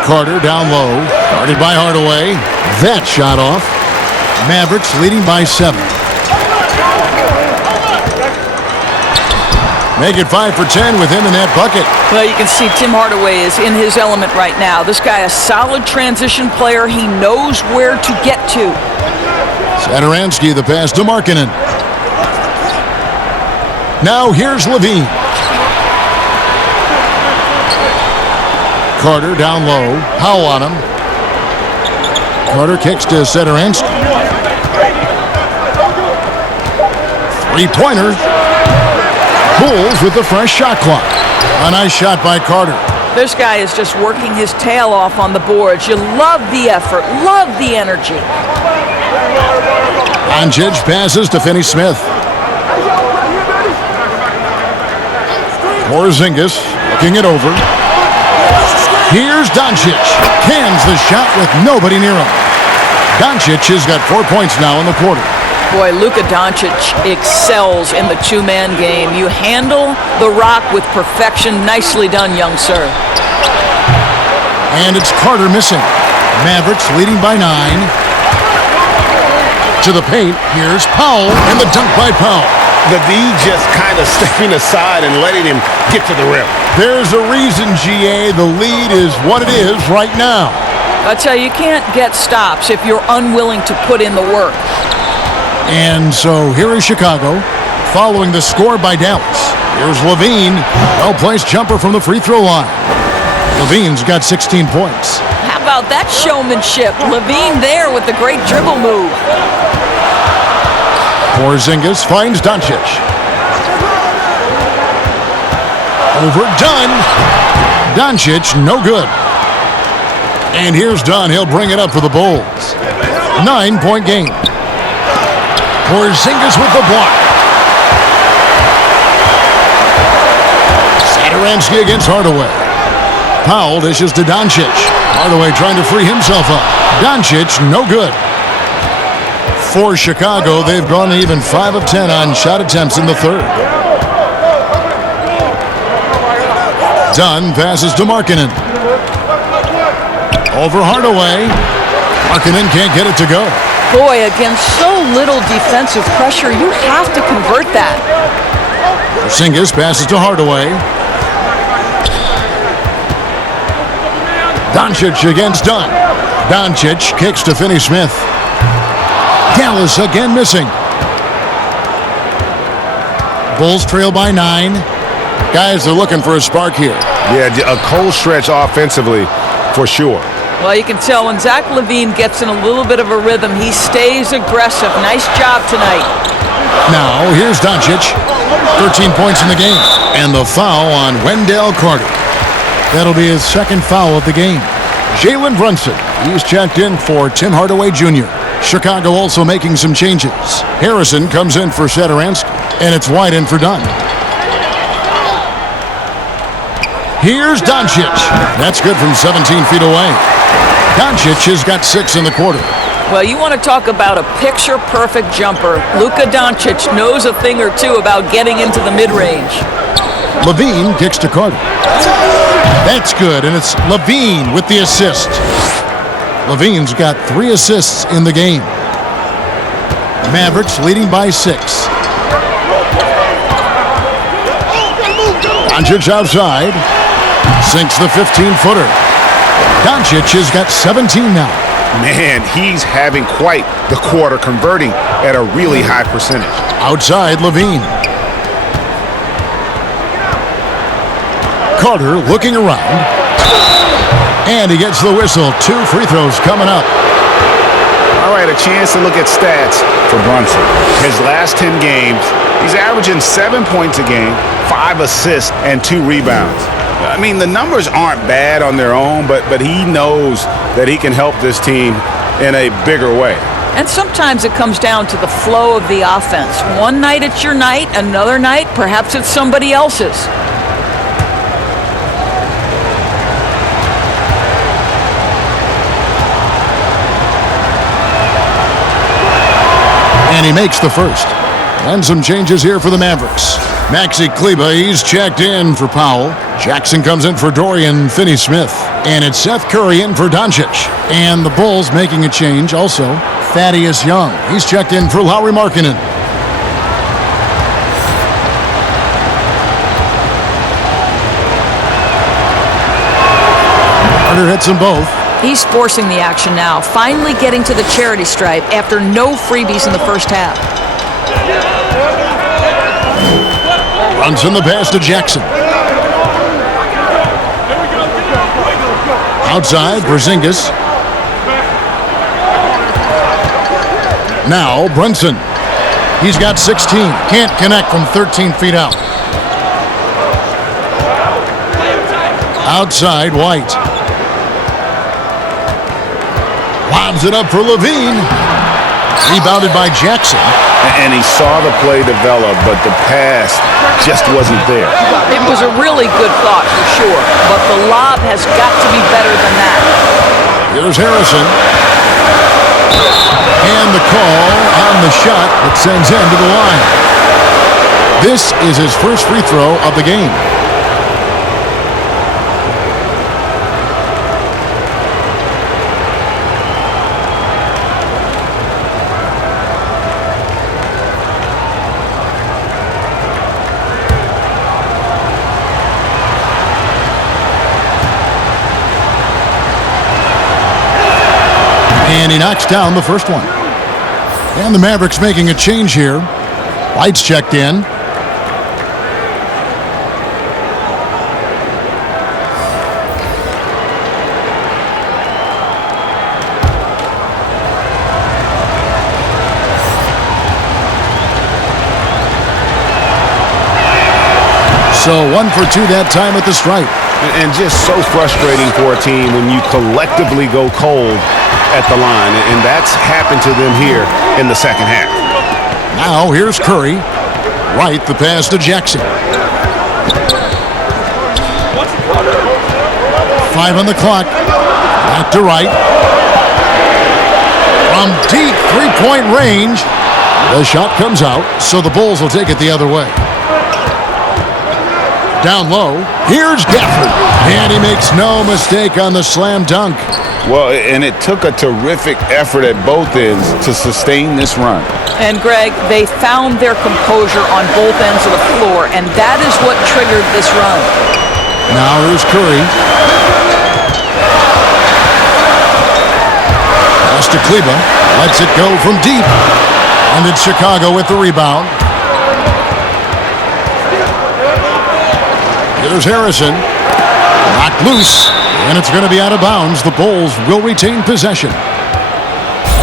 Carter down low. Guarded by Hardaway. That shot off. Mavericks leading by 7. make it 5 for 10 with him in that bucket. Well, you can see Tim Hardaway is in his element right now. This guy, a solid transition player. He knows where to get to. Satoransky, the pass to Markkanen. Now here's Levine. Carter down low. Powell on him. Carter kicks to Satoransky. Three-pointer. Bulls with the fresh shot clock. A nice shot by Carter. This guy is just working his tail off on the boards. You love the effort, love the energy. Doncic passes to Finney-Smith. Porzingis looking it over. Here's Doncic. Cans the shot with nobody near him. Doncic has got 4 points now in the quarter. Boy, Luka Doncic excels in the two-man game. You handle the rock with perfection. Nicely done, young sir. And it's Carter missing. Mavericks leading by 9. To the paint, here's Powell, and the dunk by Powell. The D just kind of stepping aside and letting him get to the rim. There's a reason, GA, the lead is what it is right now. I tell you, you can't get stops if you're unwilling to put in the work. And so here is Chicago, following the score by Dallas. Here's Levine, well-placed jumper from the free throw line. Levine's got 16 points. How about that showmanship? Levine there with the great dribble move. Porzingis finds Doncic. Overdone. Doncic, no good. And here's Dunn. He'll bring it up for the Bulls. 9-point game. Porzingis with the block. Satoransky against Hardaway. Powell dishes to Doncic. Hardaway trying to free himself up. Doncic, no good. For Chicago, they've gone even 5 of 10 on shot attempts in the third. Dunn passes to Markkanen. Over Hardaway. Markkanen can't get it to go. Boy, against so little defensive pressure, you have to convert that. Porzingis passes to Hardaway. Doncic against Dunn. Doncic kicks to Finney-Smith. Dallas again missing. Bulls trail by 9. Guys are looking for a spark here. Yeah, a cold stretch offensively for sure. Well, you can tell when Zach LaVine gets in a little bit of a rhythm, he stays aggressive. Nice job tonight. Now, here's Doncic. 13 points in the game. And the foul on Wendell Carter. That'll be his second foul of the game. Jalen Brunson, he's checked in for Tim Hardaway Jr. Chicago also making some changes. Harrison comes in for Satoransky, and it's White in for Dunn. Here's Doncic. That's good from 17 feet away. Doncic has got 6 in the quarter. Well, you want to talk about a picture-perfect jumper. Luka Doncic knows a thing or two about getting into the mid-range. Levine kicks to Carter. That's good, and it's Levine with the assist. Levine's got 3 assists in the game. Mavericks leading by 6. Doncic outside. Sinks the 15-footer. Doncic has got 17 now. Man, he's having quite the quarter, converting at a really high percentage. Outside, Levine. Carter looking around. And he gets the whistle. 2 free throws coming up. All right, a chance to look at stats for Brunson. His last 10 games, he's averaging 7 points a game, 5 assists, and 2 rebounds. I mean, the numbers aren't bad on their own, but he knows that he can help this team in a bigger way. And sometimes it comes down to the flow of the offense. One night it's your night, another night perhaps it's somebody else's. And he makes the first. And some changes here for the Mavericks. Maxi Kleber, he's checked in for Powell. Jackson comes in for Dorian Finney-Smith. And it's Seth Curry in for Doncic. And the Bulls making a change also. Thaddeus Young, he's checked in for Lauri Markkanen. Carter hits them both. He's forcing the action now, finally getting to the charity stripe after no freebies in the first half. Runs in the pass to Jackson. Outside, Porzingis. Now, Brunson. He's got 16. Can't connect from 13 feet out. Outside, White. Lobs it up for Levine. Rebounded by Jackson. And he saw the play develop, but the pass just wasn't there. It was a really good thought for sure, but the lob has got to be better than that. Here's Harrison. And the call on the shot that sends him to the line. This is his first free throw of the game. And he knocks down the first one. And the Mavericks making a change here. White's checked in. So 1 for 2 that time at the stripe. And just so frustrating for a team when you collectively go cold at the line, and that's happened to them here in the second half. Now here's Curry. Right, the pass to Jackson. 5 on the clock. Back to Wright. From deep three-point range, the shot comes out, so the Bulls will take it the other way. Down low, here's Gafford, and he makes no mistake on the slam dunk. Well, and it took a terrific effort at both ends to sustain this run. And Greg, they found their composure on both ends of the floor, and that is what triggered this run. Now here's Curry. Pass to Kleba, lets it go from deep, and it's Chicago with the rebound. Here's Harrison. Knocked loose, and it's going to be out of bounds. The Bulls will retain possession.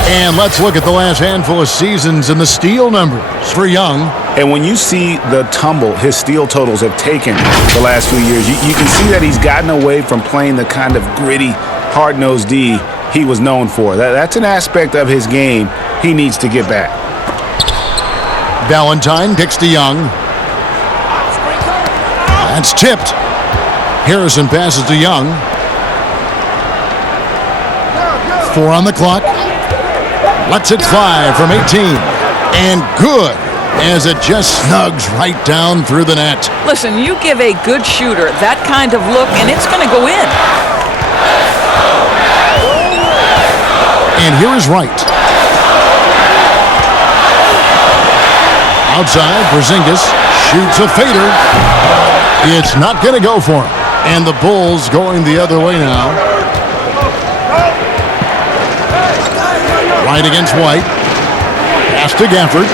And let's look at the last handful of seasons and the steal numbers for Young. And when you see the tumble his steal totals have taken the last few years, you can see that he's gotten away from playing the kind of gritty, hard-nosed D he was known for. That's an aspect of his game he needs to get back. Valentine kicks to Young. That's tipped. Harrison passes to Young. 4 on the clock. Lets it fly from 18. And good, as it just snugs right down through the net. Listen, you give a good shooter that kind of look, and it's going to go in. And here is Wright. Outside, Porzingis shoots a fader. It's not going to go for him. And the Bulls going the other way now. Wright against White. Pass to Gafford.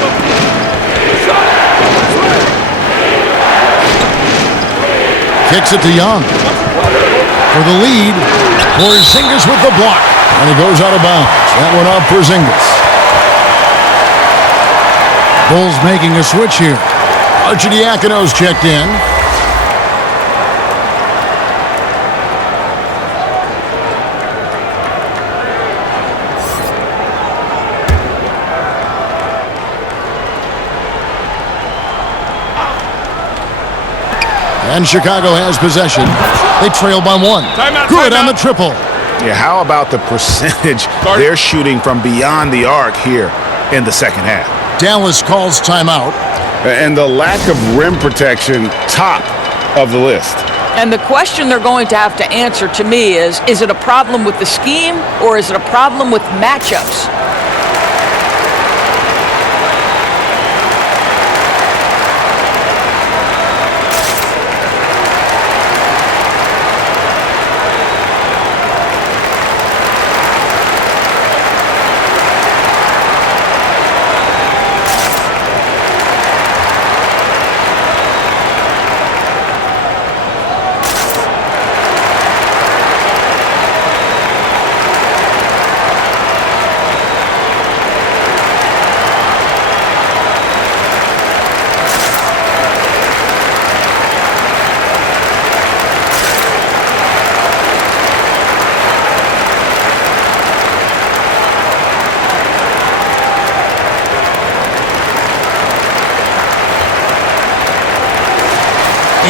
Kicks it to Young. For the lead, Porzingis with the block. And he goes out of bounds. That one off Porzingis. Bulls making a switch here. Arcidiacono's checked in. And Chicago has possession. They trail by 1. Good on the triple. Yeah, how about the percentage they're shooting from beyond the arc here in the second half? Dallas calls timeout. And the lack of rim protection, top of the list. And the question they're going to have to answer to me is it a problem with the scheme or is it a problem with matchups?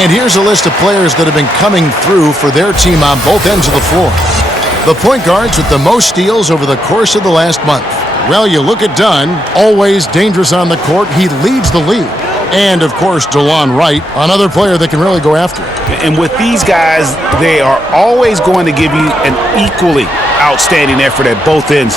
And here's a list of players that have been coming through for their team on both ends of the floor. The point guards with the most steals over the course of the last month. Well, you look at Dunn, always dangerous on the court. He leads the league. And, of course, DeLon Wright, another player that can really go after it. And with these guys, they are always going to give you an equally outstanding effort at both ends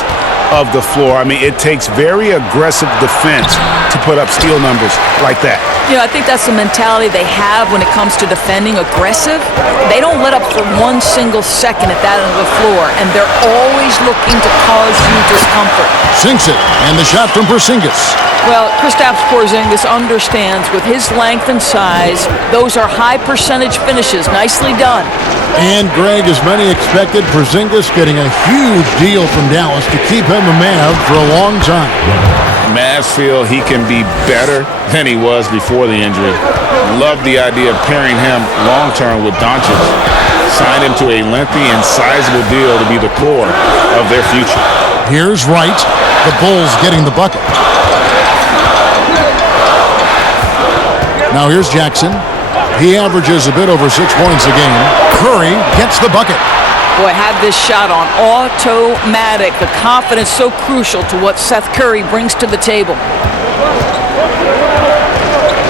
of the floor. I mean, it takes very aggressive defense to put up steal numbers like that. You know, I think that's the mentality they have when it comes to defending, aggressive. They don't let up for one single second at that end of the floor, and they're always looking to cause you discomfort. Sinks it, and the shot from Porzingis. Well, Kristaps Porzingis understands with his length and size, those are high percentage finishes. Nicely done. And Greg, as many expected, Porzingis getting a huge deal from Dallas to keep him a Mav for a long time. Mavs feel he can be better than he was before the injury. Love the idea of pairing him long-term with Doncic. Signed him to a lengthy and sizable deal to be the core of their future. Here's Wright. The Bulls getting the bucket. Now here's Jackson. He averages a bit over 6 points a game. Curry gets the bucket. Boy, had this shot on automatic. The confidence so crucial to what Seth Curry brings to the table.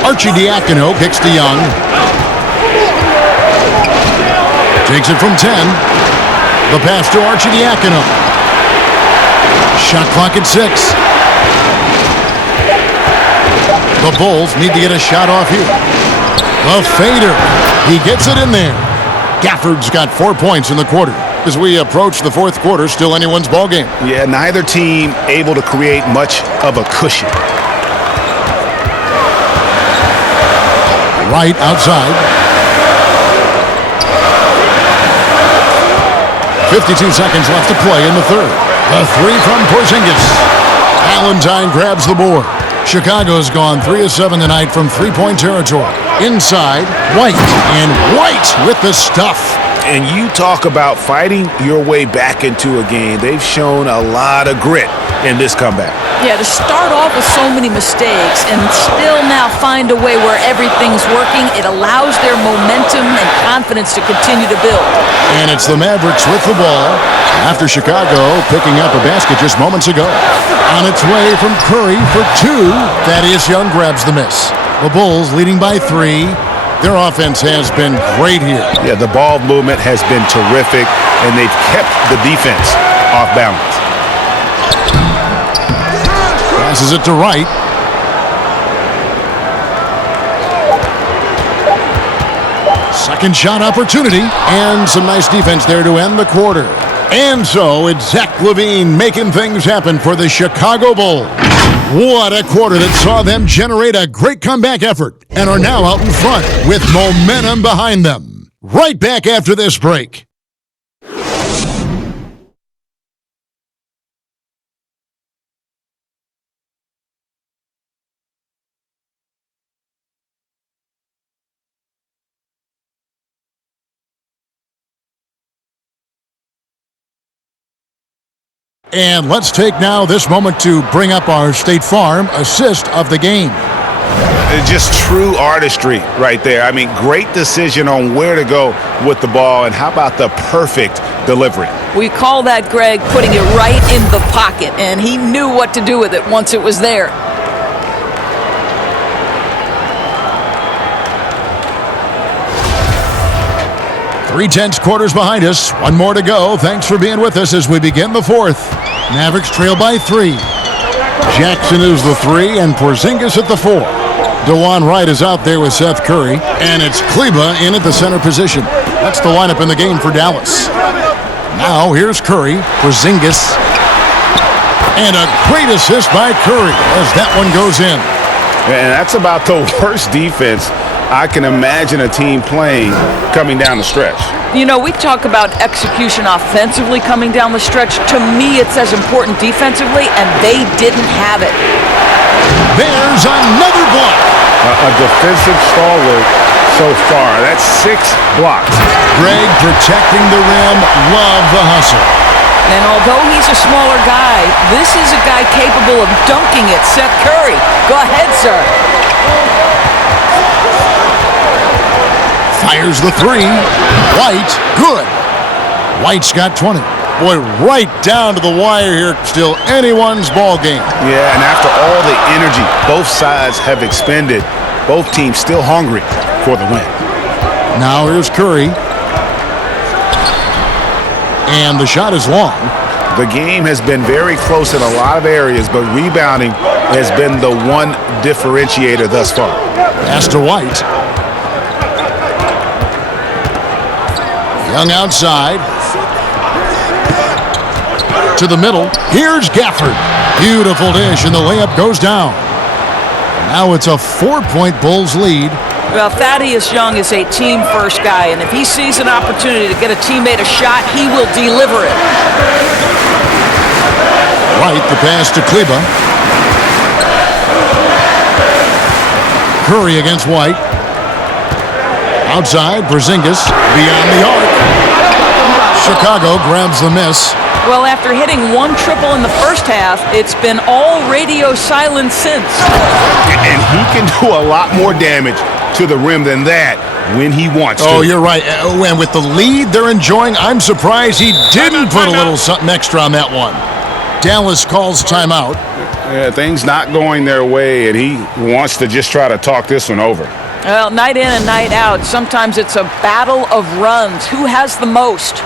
Arcidiacono kicks to Young. Takes it from 10. The pass to Arcidiacono. Shot clock at 6. The Bulls need to get a shot off here. The fader. He gets it in there. Gafford's got 4 points in the quarter. As we approach the fourth quarter, still anyone's ball game. Yeah, neither team able to create much of a cushion. Right outside. 52 seconds left to play in the third. The three from Porzingis. Valentine grabs the board. Chicago's gone 3 of 7 tonight from three-point territory. Inside, White. And White with the stuff. And you talk about fighting your way back into a game. They've shown a lot of grit in this comeback. Yeah, to start off with so many mistakes and still now find a way where everything's working, it allows their momentum and confidence to continue to build. And it's the Mavericks with the ball after Chicago picking up a basket just moments ago. On its way from Curry for 2. Thaddeus Young grabs the miss. The Bulls leading by 3. Their offense has been great here. Yeah, the ball movement has been terrific, and they've kept the defense off balance. Passes it to Wright. Second shot opportunity, and some nice defense there to end the quarter. And so it's Zach LaVine making things happen for the Chicago Bulls. What a quarter that saw them generate a great comeback effort and are now out in front with momentum behind them. Right back after this break. And let's take now this moment to bring up our State Farm assist of the game. It's just true artistry right there. I mean, great decision on where to go with the ball, and how about the perfect delivery? We call that, Greg, putting it right in the pocket, and he knew what to do with it once it was there. Three-tenths quarters behind us. One more to go. Thanks for being with us as we begin the fourth. Mavericks trail by 3. Jackson is the 3 and Porzingis at the 4. DeLon Wright is out there with Seth Curry, and it's Kleba in at the center position. That's the lineup in the game for Dallas. Now here's Curry, Porzingis, and a great assist by Curry as that one goes in. And that's about the worst defense I can imagine a team playing coming down the stretch. You know, we talk about execution offensively coming down the stretch. To me, it's as important defensively, and they didn't have it. There's another block. A defensive stalwart so far. That's 6 blocks. Greg protecting the rim. Love the hustle. And although he's a smaller guy, this is a guy capable of dunking it. Seth Curry. Go ahead, sir. Fires the three. White, good. White's got 20. Boy, right down to the wire here. Still anyone's ball game. Yeah, and after all the energy both sides have expended, both teams still hungry for the win. Now here's Curry. And the shot is long. The game has been very close in a lot of areas, but rebounding has been the one differentiator thus far. Pass to White. Young outside. To the middle. Here's Gafford. Beautiful dish, and the layup goes down. Now it's a 4-point Bulls lead. Well, Thaddeus Young is a team-first guy, and if he sees an opportunity to get a teammate a shot, he will deliver it. Right, the pass to Kleba. Curry against White. Outside, Porzingis beyond the arc. Chicago grabs the miss. Well, after hitting one triple in the first half, it's been all radio silence since. And he can do a lot more damage to the rim than that when he wants to. Oh, you're right. And with the lead they're enjoying, I'm surprised he didn't put a little something extra on that one. Dallas calls timeout. Yeah, things not going their way, and he wants to just try to talk this one over. Well, night in and night out, sometimes it's a battle of runs. Who has the most?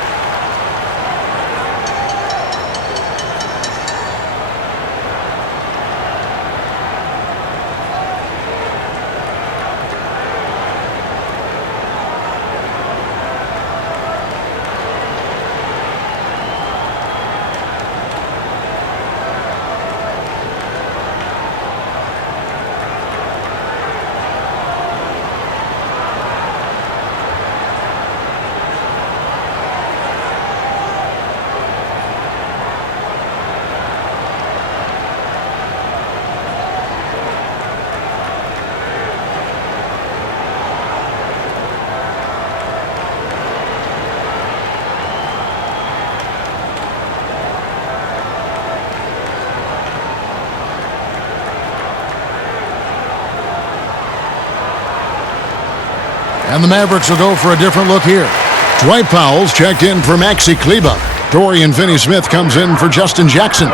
And the Mavericks will go for a different look here. Dwight Powell's checked in for Maxi Kleba. Dorian Finney-Smith comes in for Justin Jackson.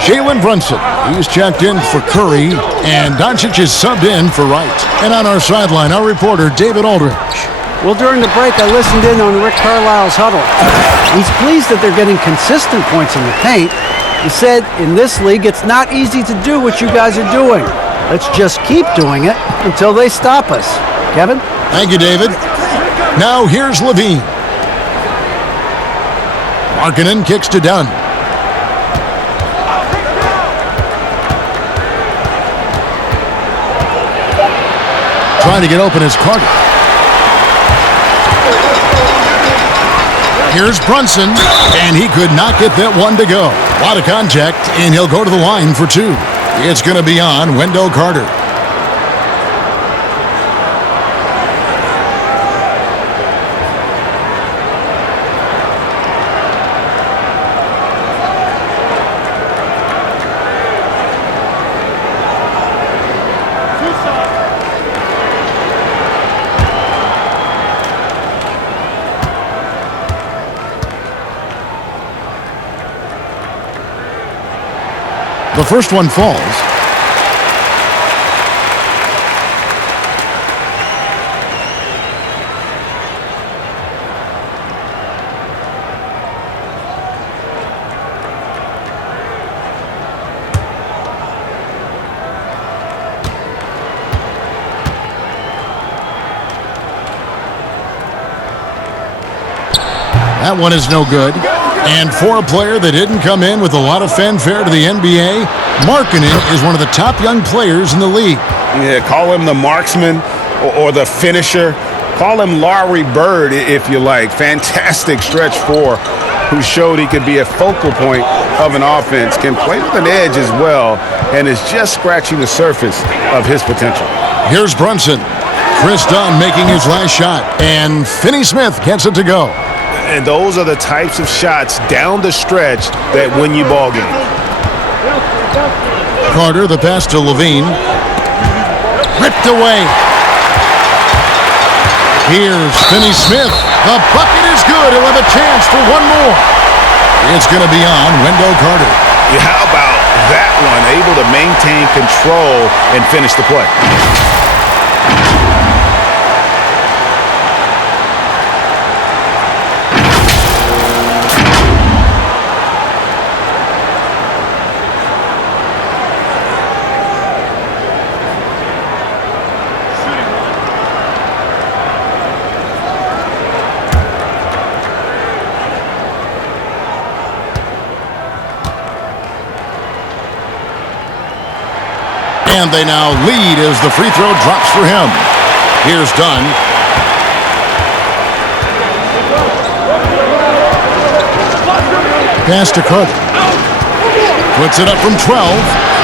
Jalen Brunson, he's checked in for Curry. And Doncic is subbed in for Wright. And on our sideline, our reporter, David Aldridge. Well, during the break, I listened in on Rick Carlisle's huddle. He's pleased that they're getting consistent points in the paint. He said, in this league, it's not easy to do what you guys are doing. Let's just keep doing it until they stop us. Kevin? Thank you, David. Now here's Levine. Markkanen kicks to Dunn. Trying to get open is Carter. Here's Brunson, and he could not get that one to go. A lot of contact, and he'll go to the line for two. It's going to be on Wendell Carter. The first one falls. That one is no good. And for a player that didn't come in with a lot of fanfare to the NBA, Markkanen is one of the top young players in the league. Yeah, call him the marksman or the finisher. Call him Larry Bird, if you like. Fantastic stretch four, who showed he could be a focal point of an offense, can play with an edge as well, and is just scratching the surface of his potential. Here's Brunson. Chris Dunn making his last shot, and Finney-Smith gets it to go. And those are the types of shots down the stretch that win you ball games. Carter, the pass to Levine. Ripped away. Here's Finney Smith. The bucket is good. He'll have a chance for one more. It's going to be on Wendell Carter. Yeah, how about that one? Able to maintain control and finish the play. And they now lead as the free throw drops for him. Here's Dunn. Pass to Carter. Puts it up from 12.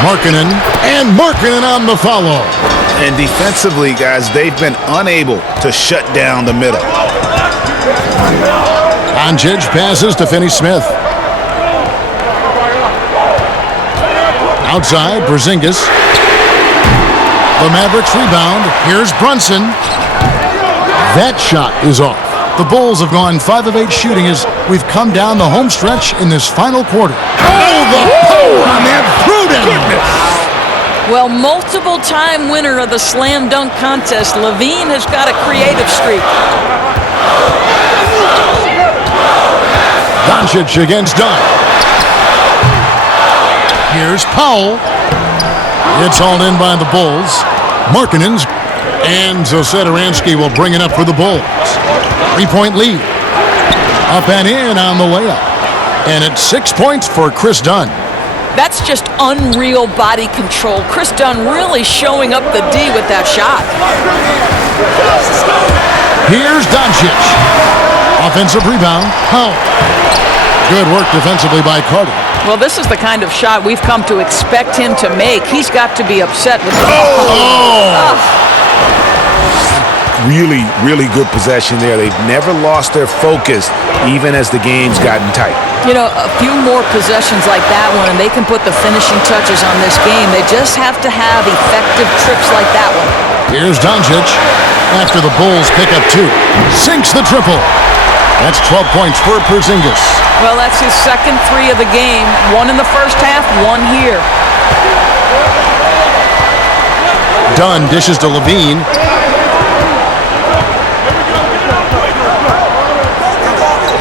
Markkanen. And Markkanen on the follow. And defensively, guys, they've been unable to shut down the middle. Doncic passes to Finney Smith. Outside, Porzingis. The Mavericks rebound. Here's Brunson. That shot is off. The Bulls have gone 5 of 8 shooting as we've come down the home stretch in this final quarter. Oh, the power on that throwdown! Well, multiple-time winner of the slam dunk contest, Levine has got a creative streak. Doncic against Dunn. Here's Powell. It's hauled in by the Bulls. Markkanen's. And Zosetoransky will bring it up for the Bulls. 3-point lead. Up and in on the layup. And it's 6 points for Chris Dunn. That's just unreal body control. Chris Dunn really showing up the D with that shot. Here's Doncic. Offensive rebound. Powell. Good work defensively by Carter. Well, this is the kind of shot we've come to expect him to make. He's got to be upset with the Really, really good possession there. They've never lost their focus, even as the game's gotten tight. You know, a few more possessions like that one, and they can put the finishing touches on this game. They just have to have effective trips like that one. Here's Doncic. After the Bulls pick up 2. Sinks the triple. That's 12 points for Porzingis. Well, that's his second 3 of the game. 1 in the first half, 1 here. Dunn dishes to Levine.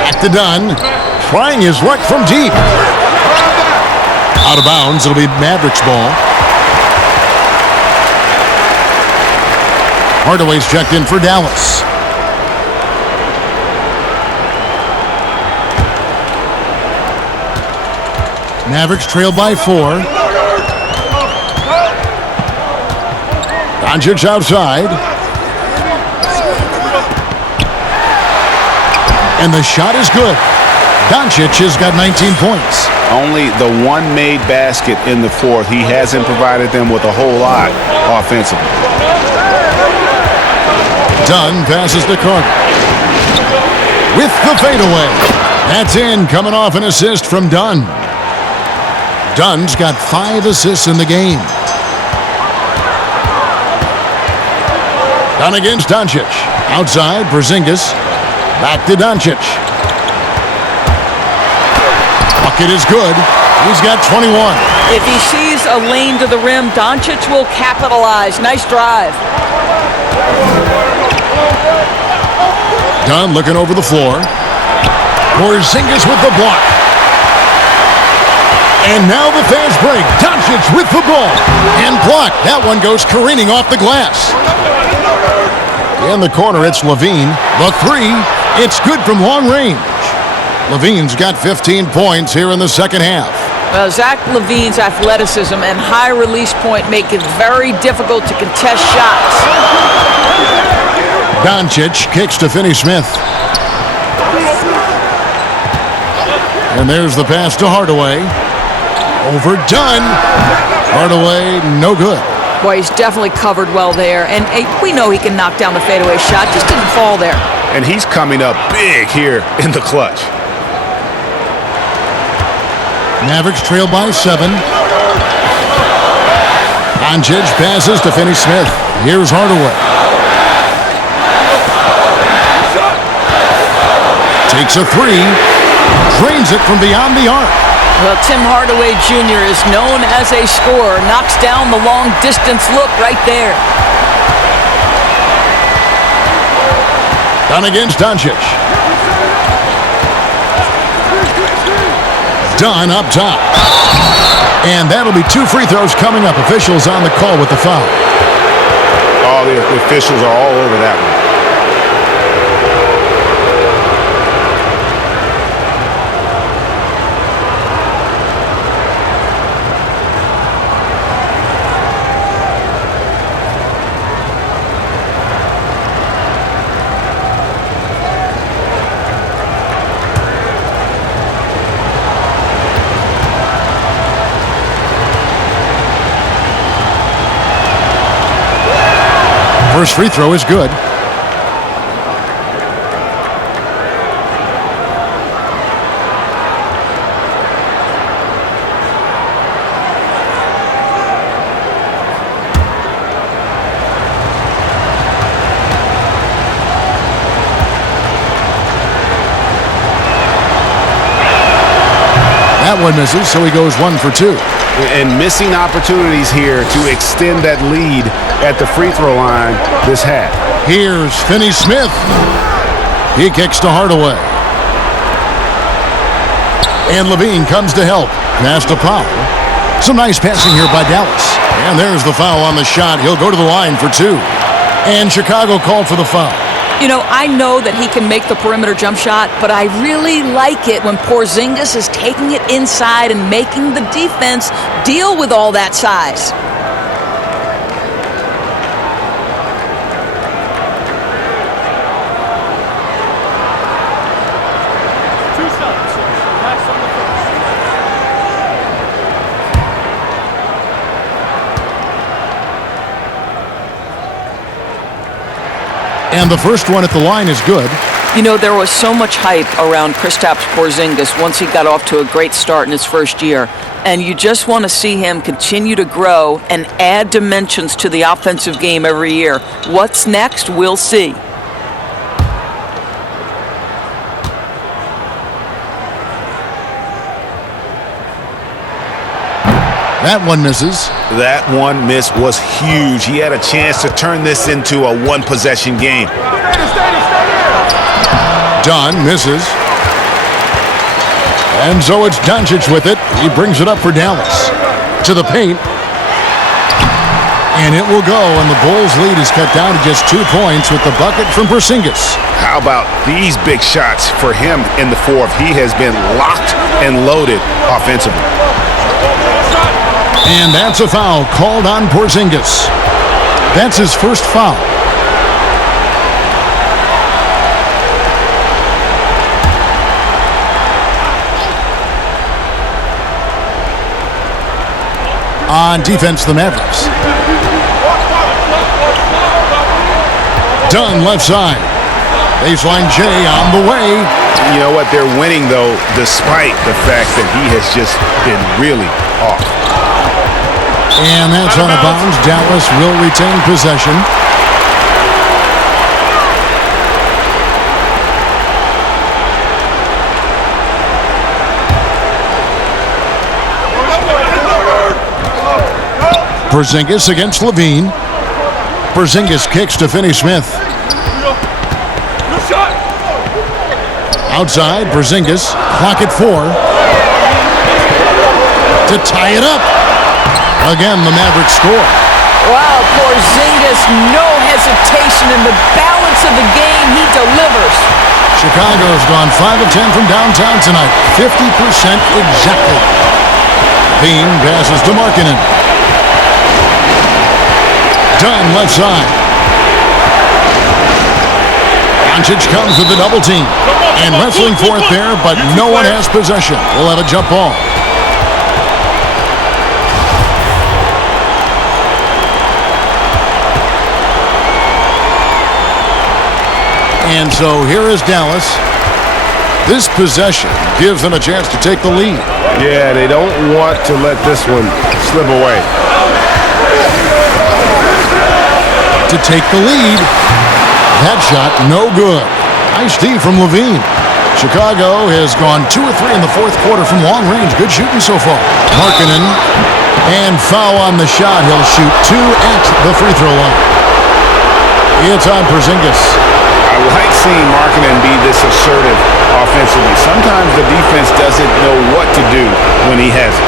Back to Dunn. Trying his luck from deep. Out of bounds. It'll be Mavericks ball. Hardaway's checked in for Dallas. Mavericks trail by 4. Doncic outside. And the shot is good. Doncic has got 19 points. Only the one made basket in the fourth. He hasn't provided them with a whole lot offensively. Dunn passes to Carter. With the fadeaway. That's in, coming off an assist from Dunn. Dunn's got 5 assists in the game. Dunn against Doncic. Outside, Porzingis. Back to Doncic. Bucket is good. He's got 21. If he sees a lane to the rim, Doncic will capitalize. Nice drive. Dunn looking over the floor. Porzingis with the block. And now the fans break. Doncic with the ball. And blocked. That one goes careening off the glass. In the corner, it's Levine. The 3. It's good from long range. Levine's got 15 points here in the second half. Well, Zach Levine's athleticism and high release point make it very difficult to contest shots. Doncic kicks to Finney Smith. And there's the pass to Hardaway. Overdone. Hardaway, no good. Boy, he's definitely covered well there. And we know he can knock down the fadeaway shot. Just didn't fall there. And he's coming up big here in the clutch. Mavericks trail by 7. Doncic passes to Finney Smith. Here's Hardaway. Takes a three. Drains it from beyond the arc. Well, Tim Hardaway Jr. is known as a scorer. Knocks down the long-distance look right there. Done against Doncic. Dunn up top. And that'll be 2 free throws coming up. Officials on the call with the foul. Oh, the officials are all over that one. First free throw is good. That one misses, so he goes 1 for 2. And missing opportunities here to extend that lead at the free throw line this half. Here's Finney-Smith. He kicks to Hardaway. And Levine comes to help. Pass to Powell. Some nice passing here by Dallas. And there's the foul on the shot. He'll go to the line for 2. And Chicago called for the foul. You know, I know that he can make the perimeter jump shot, but I really like it when Porzingis is taking it inside and making the defense deal with all that size. And the first one at the line is good. You know, there was so much hype around Kristaps Porzingis once he got off to a great start in his first year. And you just want to see him continue to grow and add dimensions to the offensive game every year. What's next? We'll see. That one misses. That one miss was huge. He had a chance to turn this into a one-possession game. Dunn misses. And so it's Doncic with it. He brings it up for Dallas. To the paint. And it will go, and the Bulls' lead is cut down to just 2 points with the bucket from Porzingis. How about these big shots for him in the fourth? He has been locked and loaded offensively. And that's a foul called on Porzingis. That's his first foul. On defense, the Mavericks. Dunn left side. Baseline J on the way. You know what? They're winning, though, despite the fact that he has just been really off. And that's out of bounds. Dallas will retain possession. Porzingis against Levine. Porzingis kicks to Finney-Smith. Outside, Porzingis. Clock at 4. To tie it up. Again, the Mavericks score. Wow, Porzingis, no hesitation in the balance of the game. He delivers. Chicago's gone 5 of 10 from downtown tonight. 50% exactly. Bean passes to Markkanen. Dunn left side. Doncic comes with the double team. And wrestling for it there, but no one has possession. We'll have a jump ball. And so here is Dallas. This possession gives them a chance to take the lead. Yeah, they don't want to let this one slip away. To take the lead. That shot, no good. Nice D from Levine. Chicago has gone 2 of 3 in the fourth quarter from long range. Good shooting so far. Markkanen, and foul on the shot. He'll shoot 2 at the free throw line. It's on Porzingis. I like seeing Markkanen be this assertive offensively. Sometimes the defense doesn't know what to do when he has it.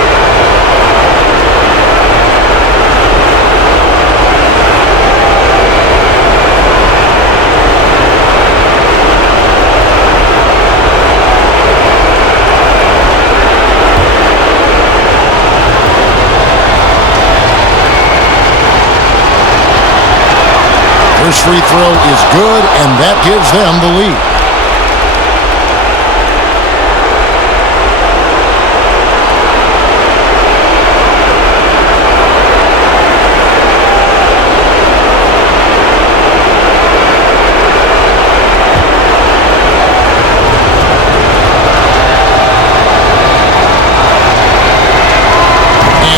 First free throw is good, and that gives them the lead.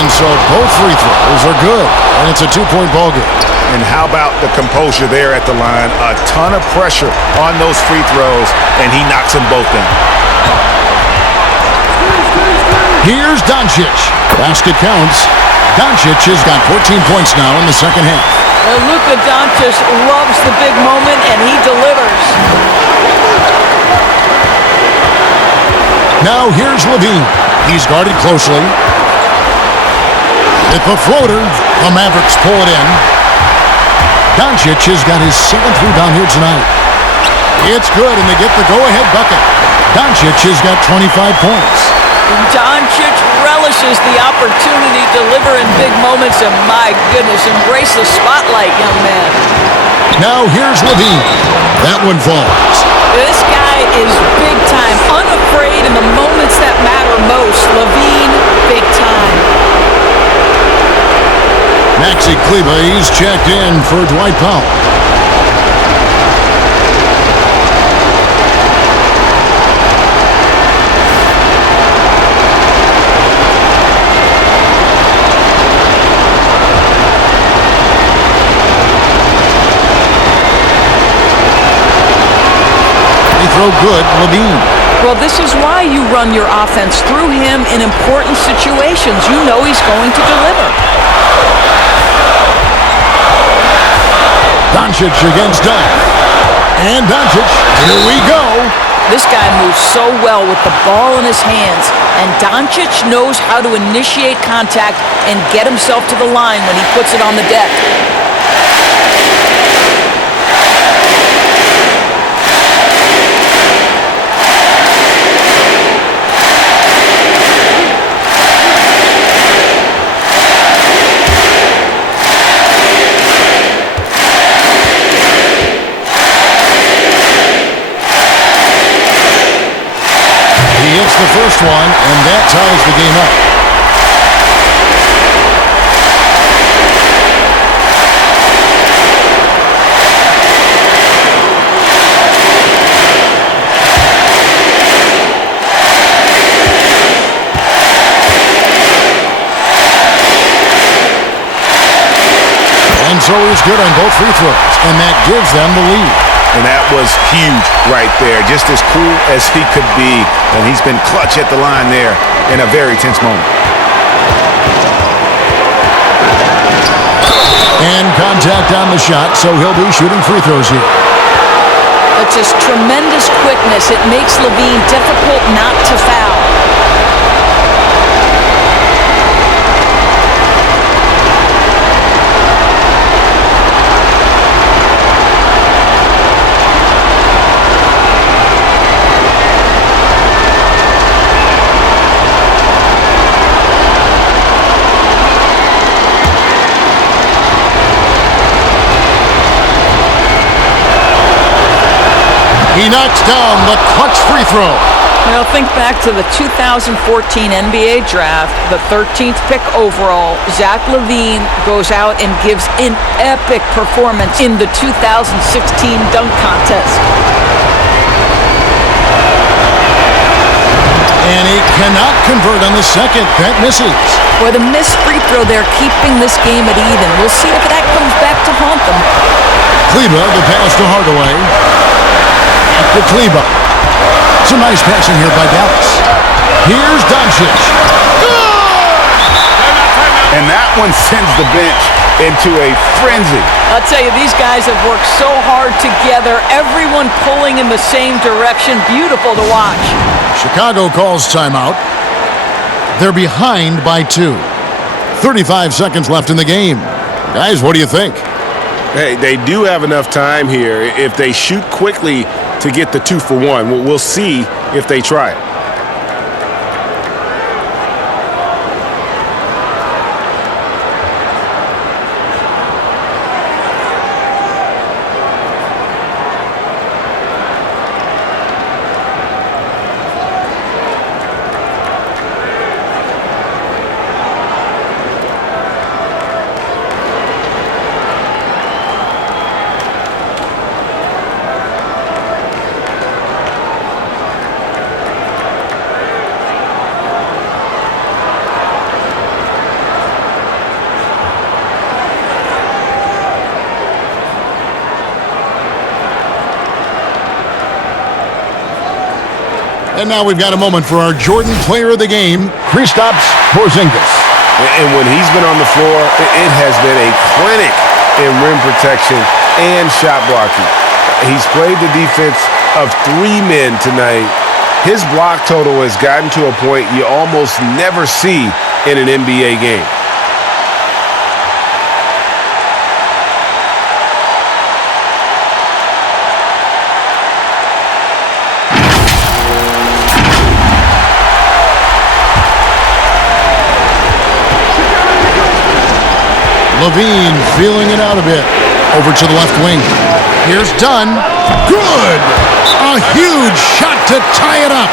And so both free throws are good, and it's a 2-point ball game. And how about the composure there at the line? A ton of pressure on those free throws, and he knocks them both in. Here's Doncic. Basket counts. Doncic has got 14 points now in the second half. Well, Luka Doncic loves the big moment, and he delivers. Now here's Levine. He's guarded closely. With the floater, the Mavericks pull it in. Doncic has got his 7th rebound here tonight. It's good, and they get the go-ahead bucket. Doncic has got 25 points. And Doncic relishes the opportunity to deliver in big moments, and my goodness, embrace the spotlight, young man. Now here's Levine. That one falls. This guy is big time, unafraid in the moments that matter most. Levine, big time. Maxi Kleber, he's checked in for Dwight Powell. Free throw good, Levine. Well, this is why you run your offense through him in important situations. You know he's going to deliver. Doncic against Dunn. And Doncic, here we go. This guy moves so well with the ball in his hands, and Doncic knows how to initiate contact and get himself to the line when he puts it on the deck. The first one, and that ties the game up. And so he's good on both free throws, and that gives them the lead. And that was huge right there. Just as cool as he could be. And he's been clutch at the line there in a very tense moment. And contact on the shot, so he'll be shooting free throws here. But just tremendous quickness. It makes Levine difficult not to foul. He knocks down the clutch free throw. Well, think back to the 2014 NBA draft, the 13th pick overall. Zach LaVine goes out and gives an epic performance in the 2016 dunk contest. And he cannot convert on the second. That misses. Boy, the missed free throw there keeping this game at even. We'll see if that comes back to haunt them. Kleber, the pass to Hardaway. To Kleber. Some nice passing here by Dallas. Here's Doncic. And that one sends the bench into a frenzy. I'll tell you, these guys have worked so hard together. Everyone pulling in the same direction. Beautiful to watch. Chicago calls timeout. They're behind by 2. 35 seconds left in the game. Guys, what do you think? Hey, they do have enough time here if they shoot quickly to get the 2 for 1. We'll see if they try it. And now we've got a moment for our Jordan player of the game, Kristaps Porzingis. And when he's been on the floor, it has been a clinic in rim protection and shot blocking. He's played the defense of 3 men tonight. His block total has gotten to a point you almost never see in an NBA game. Levine feeling it out a bit. Over to the left wing. Here's Dunn. Good! A huge shot to tie it up.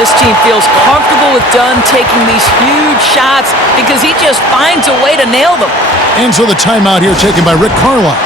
This team feels comfortable with Dunn taking these huge shots because he just finds a way to nail them. And so the timeout here taken by Rick Carlisle.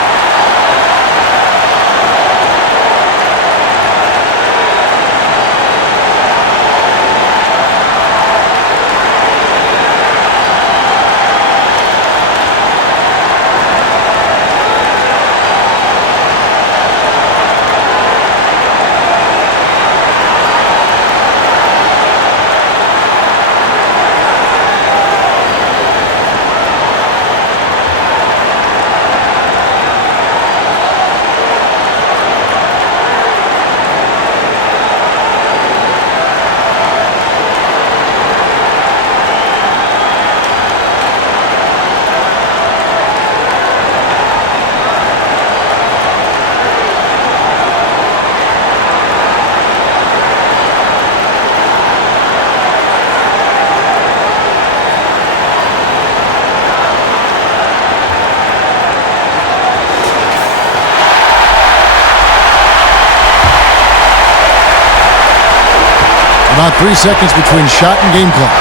About 3 seconds between shot and game clock.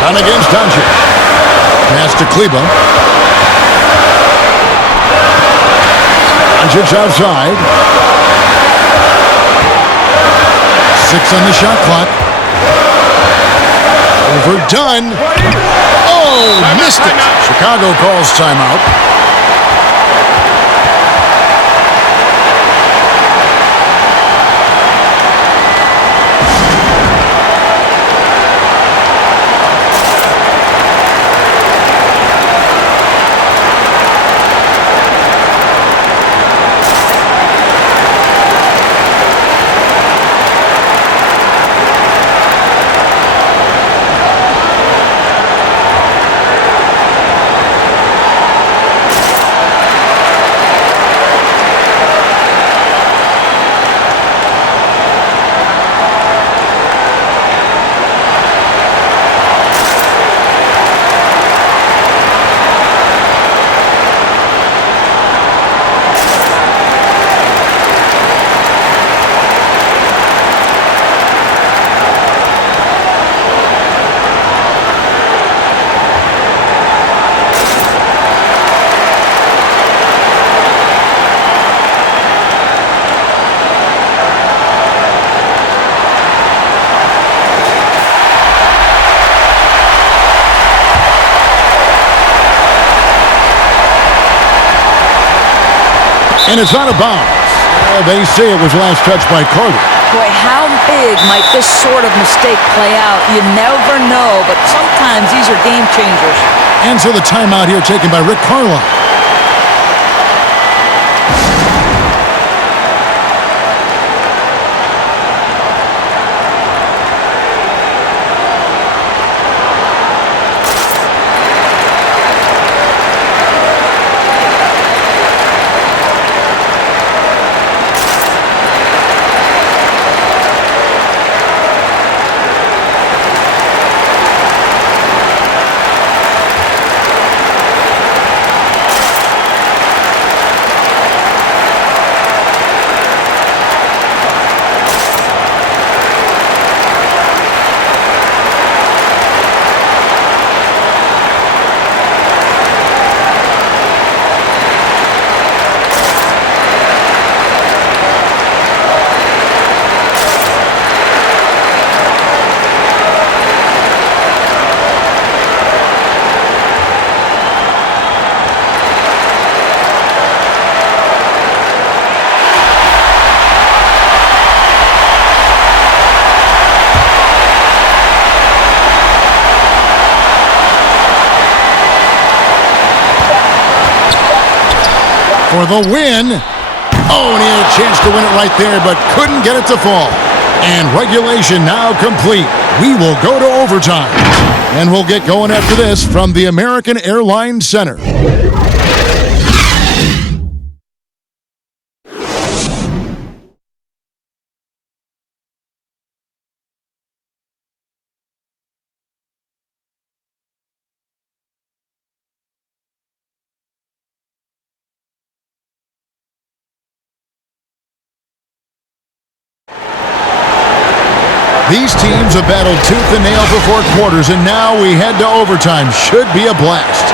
Down against Doncic. Pass to Kleba. Doncic outside. 6 on the shot clock. Overdone. Oh, missed it. Chicago calls timeout. And it's out of bounds. They say it was last touched by Carter. Boy, how big might this sort of mistake play out? You never know, but sometimes these are game changers. And so the timeout here taken by Rick Carlisle. For the win. Oh, and he had a chance to win it right there, but couldn't get it to fall. And regulation now complete. We will go to overtime. And we'll get going after this from the American Airlines Center. These teams have battled tooth and nail for 4 quarters, and now we head to overtime. Should be a blast.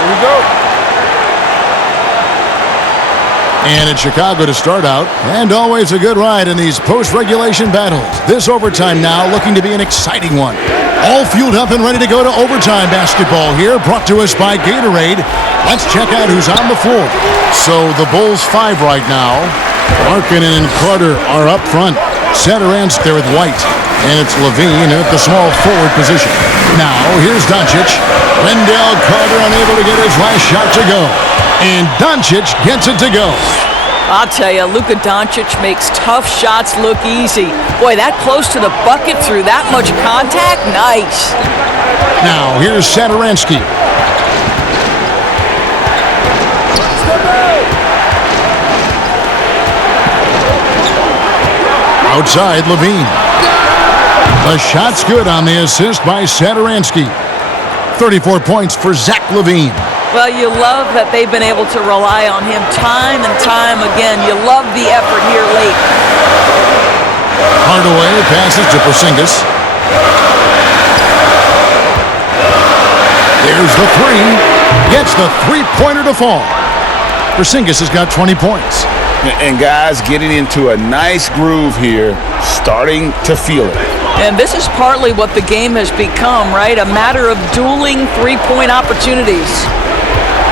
Here we go. And it's Chicago to start out, and always a good ride in these post-regulation battles. This overtime now looking to be an exciting one. All fueled up and ready to go to overtime basketball here, brought to us by Gatorade. Let's check out who's on the floor. So the Bulls 5 right now. Markkanen and Carter are up front. Satoransky there with White. And it's Levine at the small forward position. Now, here's Doncic. Wendell Carter unable to get his last shot to go. And Doncic gets it to go. I'll tell you, Luka Doncic makes tough shots look easy. Boy, that close to the bucket through that much contact, nice. Now, here's Satoransky. Outside, Levine. The shot's good on the assist by Satoransky. 34 points for Zach Levine. Well, you love that they've been able to rely on him time and time again. You love the effort here late. Hardaway passes to Porzingis. There's the three. Gets the three-pointer to fall. Porzingis has got 20 points. And guys getting into a nice groove here, starting to feel it. And this is partly what the game has become, right? A matter of dueling three-point opportunities.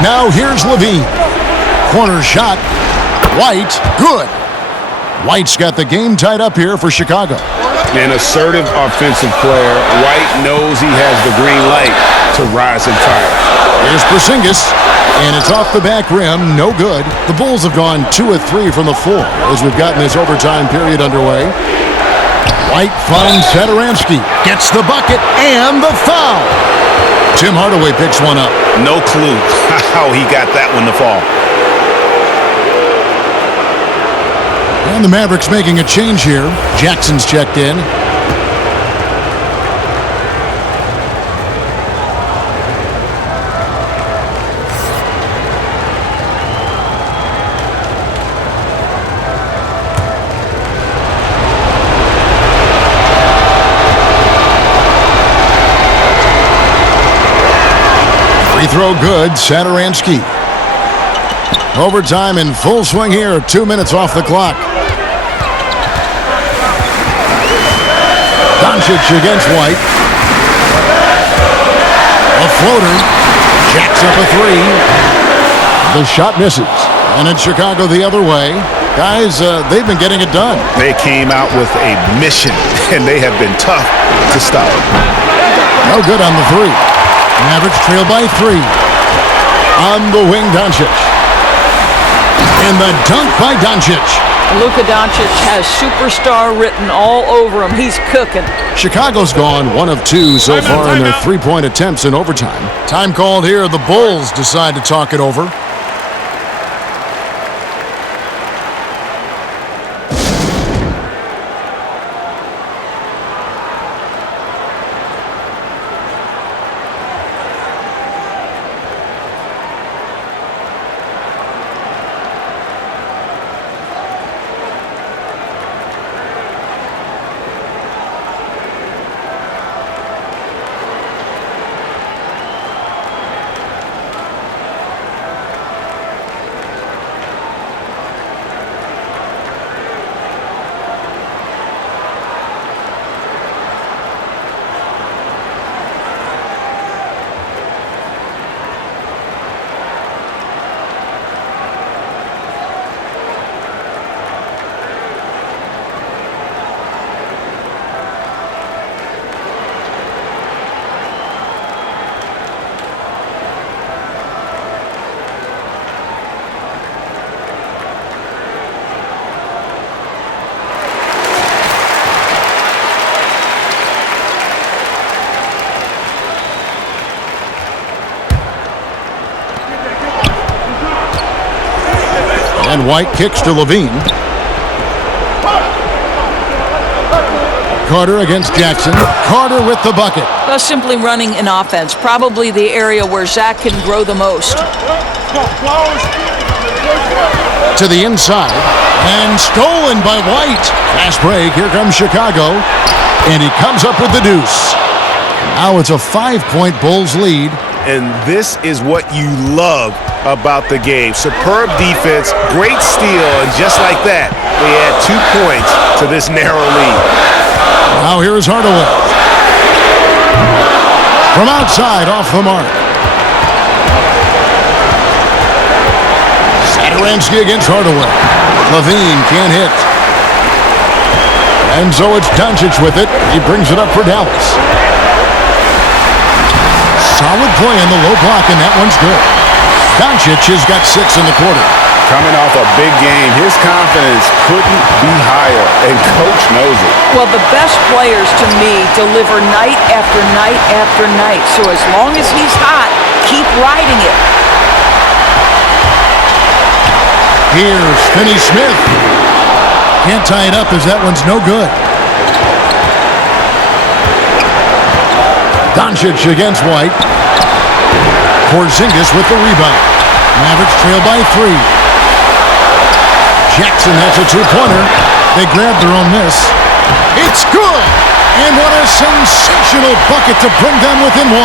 Now here's Levine. Corner shot. White, good. White's got the game tied up here for Chicago. An assertive offensive player. White knows he has the green light to rise and fire. Here's Porzingis, and it's off the back rim, no good. The Bulls have gone 2 of 3 from the floor as we've gotten this overtime period underway. White finds Satoransky, gets the bucket, and the foul. Tim Hardaway picks one up. No clue how he got that one to fall. And the Mavericks making a change here. Jackson's checked in. Free throw good, Satoransky. Overtime in full swing here, 2 minutes off the clock. Doncic against White. A floater. Jacks up a three. The shot misses. And in Chicago the other way. Guys, they've been getting it done. They came out with a mission, and they have been tough to stop. No good on the three. Mavericks trail by 3. On the wing, Doncic. And the dunk by Doncic. Luka Doncic has superstar written all over him. He's cooking. Chicago's gone 1 of 2 so far in their three-point attempts in overtime. Time called here. The Bulls decide to talk it over. And White kicks to Levine. Carter against Jackson. Carter with the bucket. Just simply running an offense. Probably the area where Zach can grow the most. To the inside. And stolen by White. Fast break. Here comes Chicago. And he comes up with the deuce. Now it's a 5-point Bulls lead. And this is what you love about the game. Superb defense, great steal, and just like that, they add 2 points to this narrow lead. Now here is Hardaway. From outside, off the mark. Satoransky against Hardaway. Levine can't hit. And so it's Doncic with it. He brings it up for Dallas. Solid play in the low block, and that one's good. Doncic has got 6 in the quarter. Coming off a big game, his confidence couldn't be higher, and Coach knows it. Well, the best players, to me, deliver night after night after night. So as long as he's hot, keep riding it. Here's Finney-Smith. Can't tie it up as that one's no good. Doncic against White. Porzingis with the rebound. Mavericks trail by 3. Jackson has a 2-pointer. They grab their own miss. It's good! And what a sensational bucket to bring them within 1.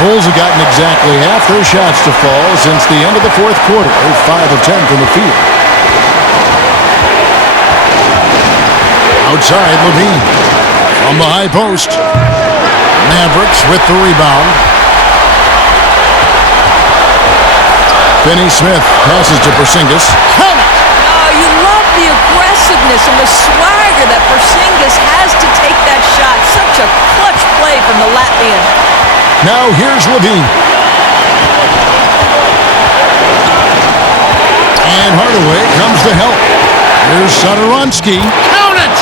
Bulls have gotten exactly half their shots to fall since the end of the 4th quarter. 5 of 10 from the field. Outside, Levine. From the high post. Mavericks with the rebound. Finney-Smith passes to Porzingis. Count it! Oh, you love the aggressiveness and the swagger that Porzingis has to take that shot. Such a clutch play from the Latvian. Now here's Levine. And Hardaway comes to help. Here's Satoransky. Count it!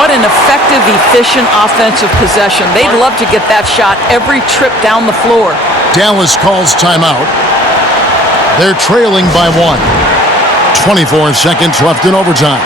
What an effective, efficient offensive possession. They'd love to get that shot every trip down the floor. Dallas calls timeout. They're trailing by 1. 24 seconds left in overtime.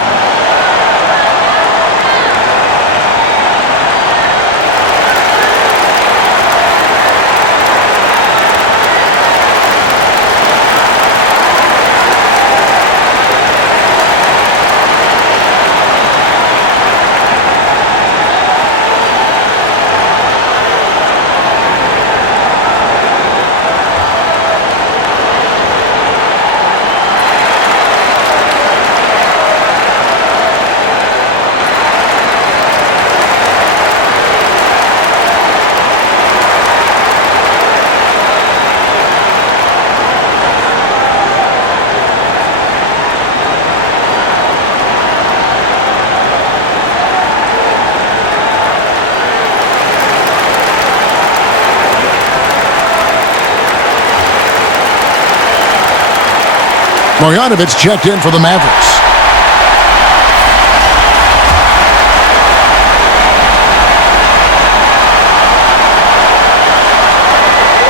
Marjanovic checked in for the Mavericks.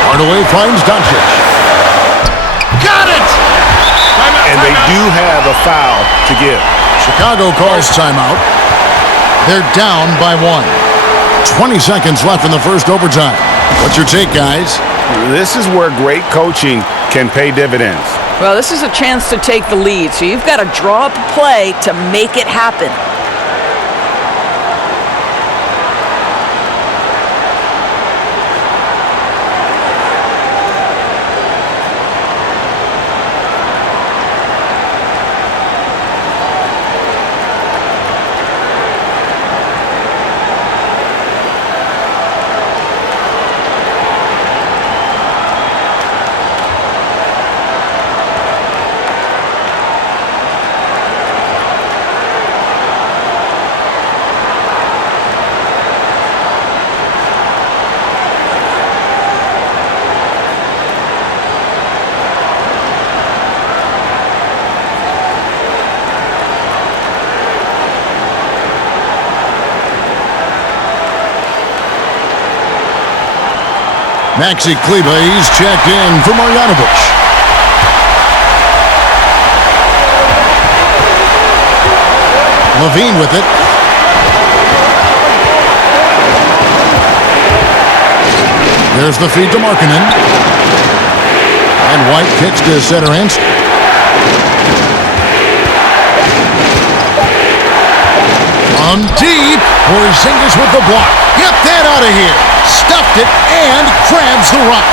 Hardaway finds Doncic. Got it! And they do have a foul to give. Chicago calls timeout. They're down by 1. 20 seconds left in the first overtime. What's your take, guys? This is where great coaching can pay dividends. Well, this is a chance to take the lead, so you've got to draw up a play to make it happen. Maxi Kleber, he's checked in for Marjanovic. Levine with it. There's the feed to Markkanen. And White kicks to center Inst. On deep. Porzingis with the block. Get that out of here. Stuffed it and grabs the rock.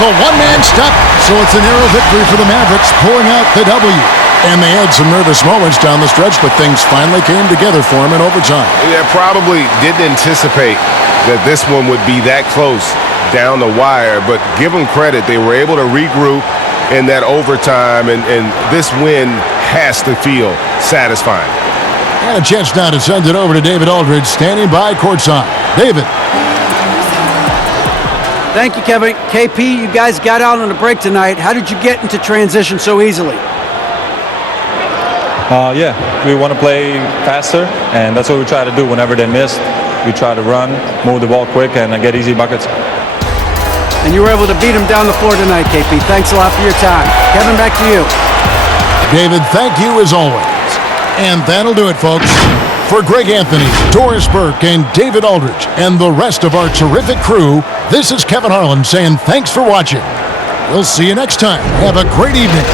The one-man stop. So it's a narrow victory for the Mavericks, pulling out the W. And they had some nervous moments down the stretch, but things finally came together for them in overtime. Yeah, probably didn't anticipate that this one would be that close down the wire, but give them credit. They were able to regroup in that overtime, and this win has to feel satisfying. And a chance now to send it over to David Aldridge, standing by courtside. David. Thank you, Kevin. KP, you guys got out on a break tonight. How did you get into transition so easily? Yeah, we want to play faster, and that's what we try to do whenever they miss. We try to run, move the ball quick, and get easy buckets. And you were able to beat them down the floor tonight, KP. Thanks a lot for your time. Kevin, back to you. David, thank you as always. And that'll do it, folks. For Greg Anthony, Doris Burke, and David Aldridge, and the rest of our terrific crew, this is Kevin Harlan saying thanks for watching. We'll see you next time. Have a great evening.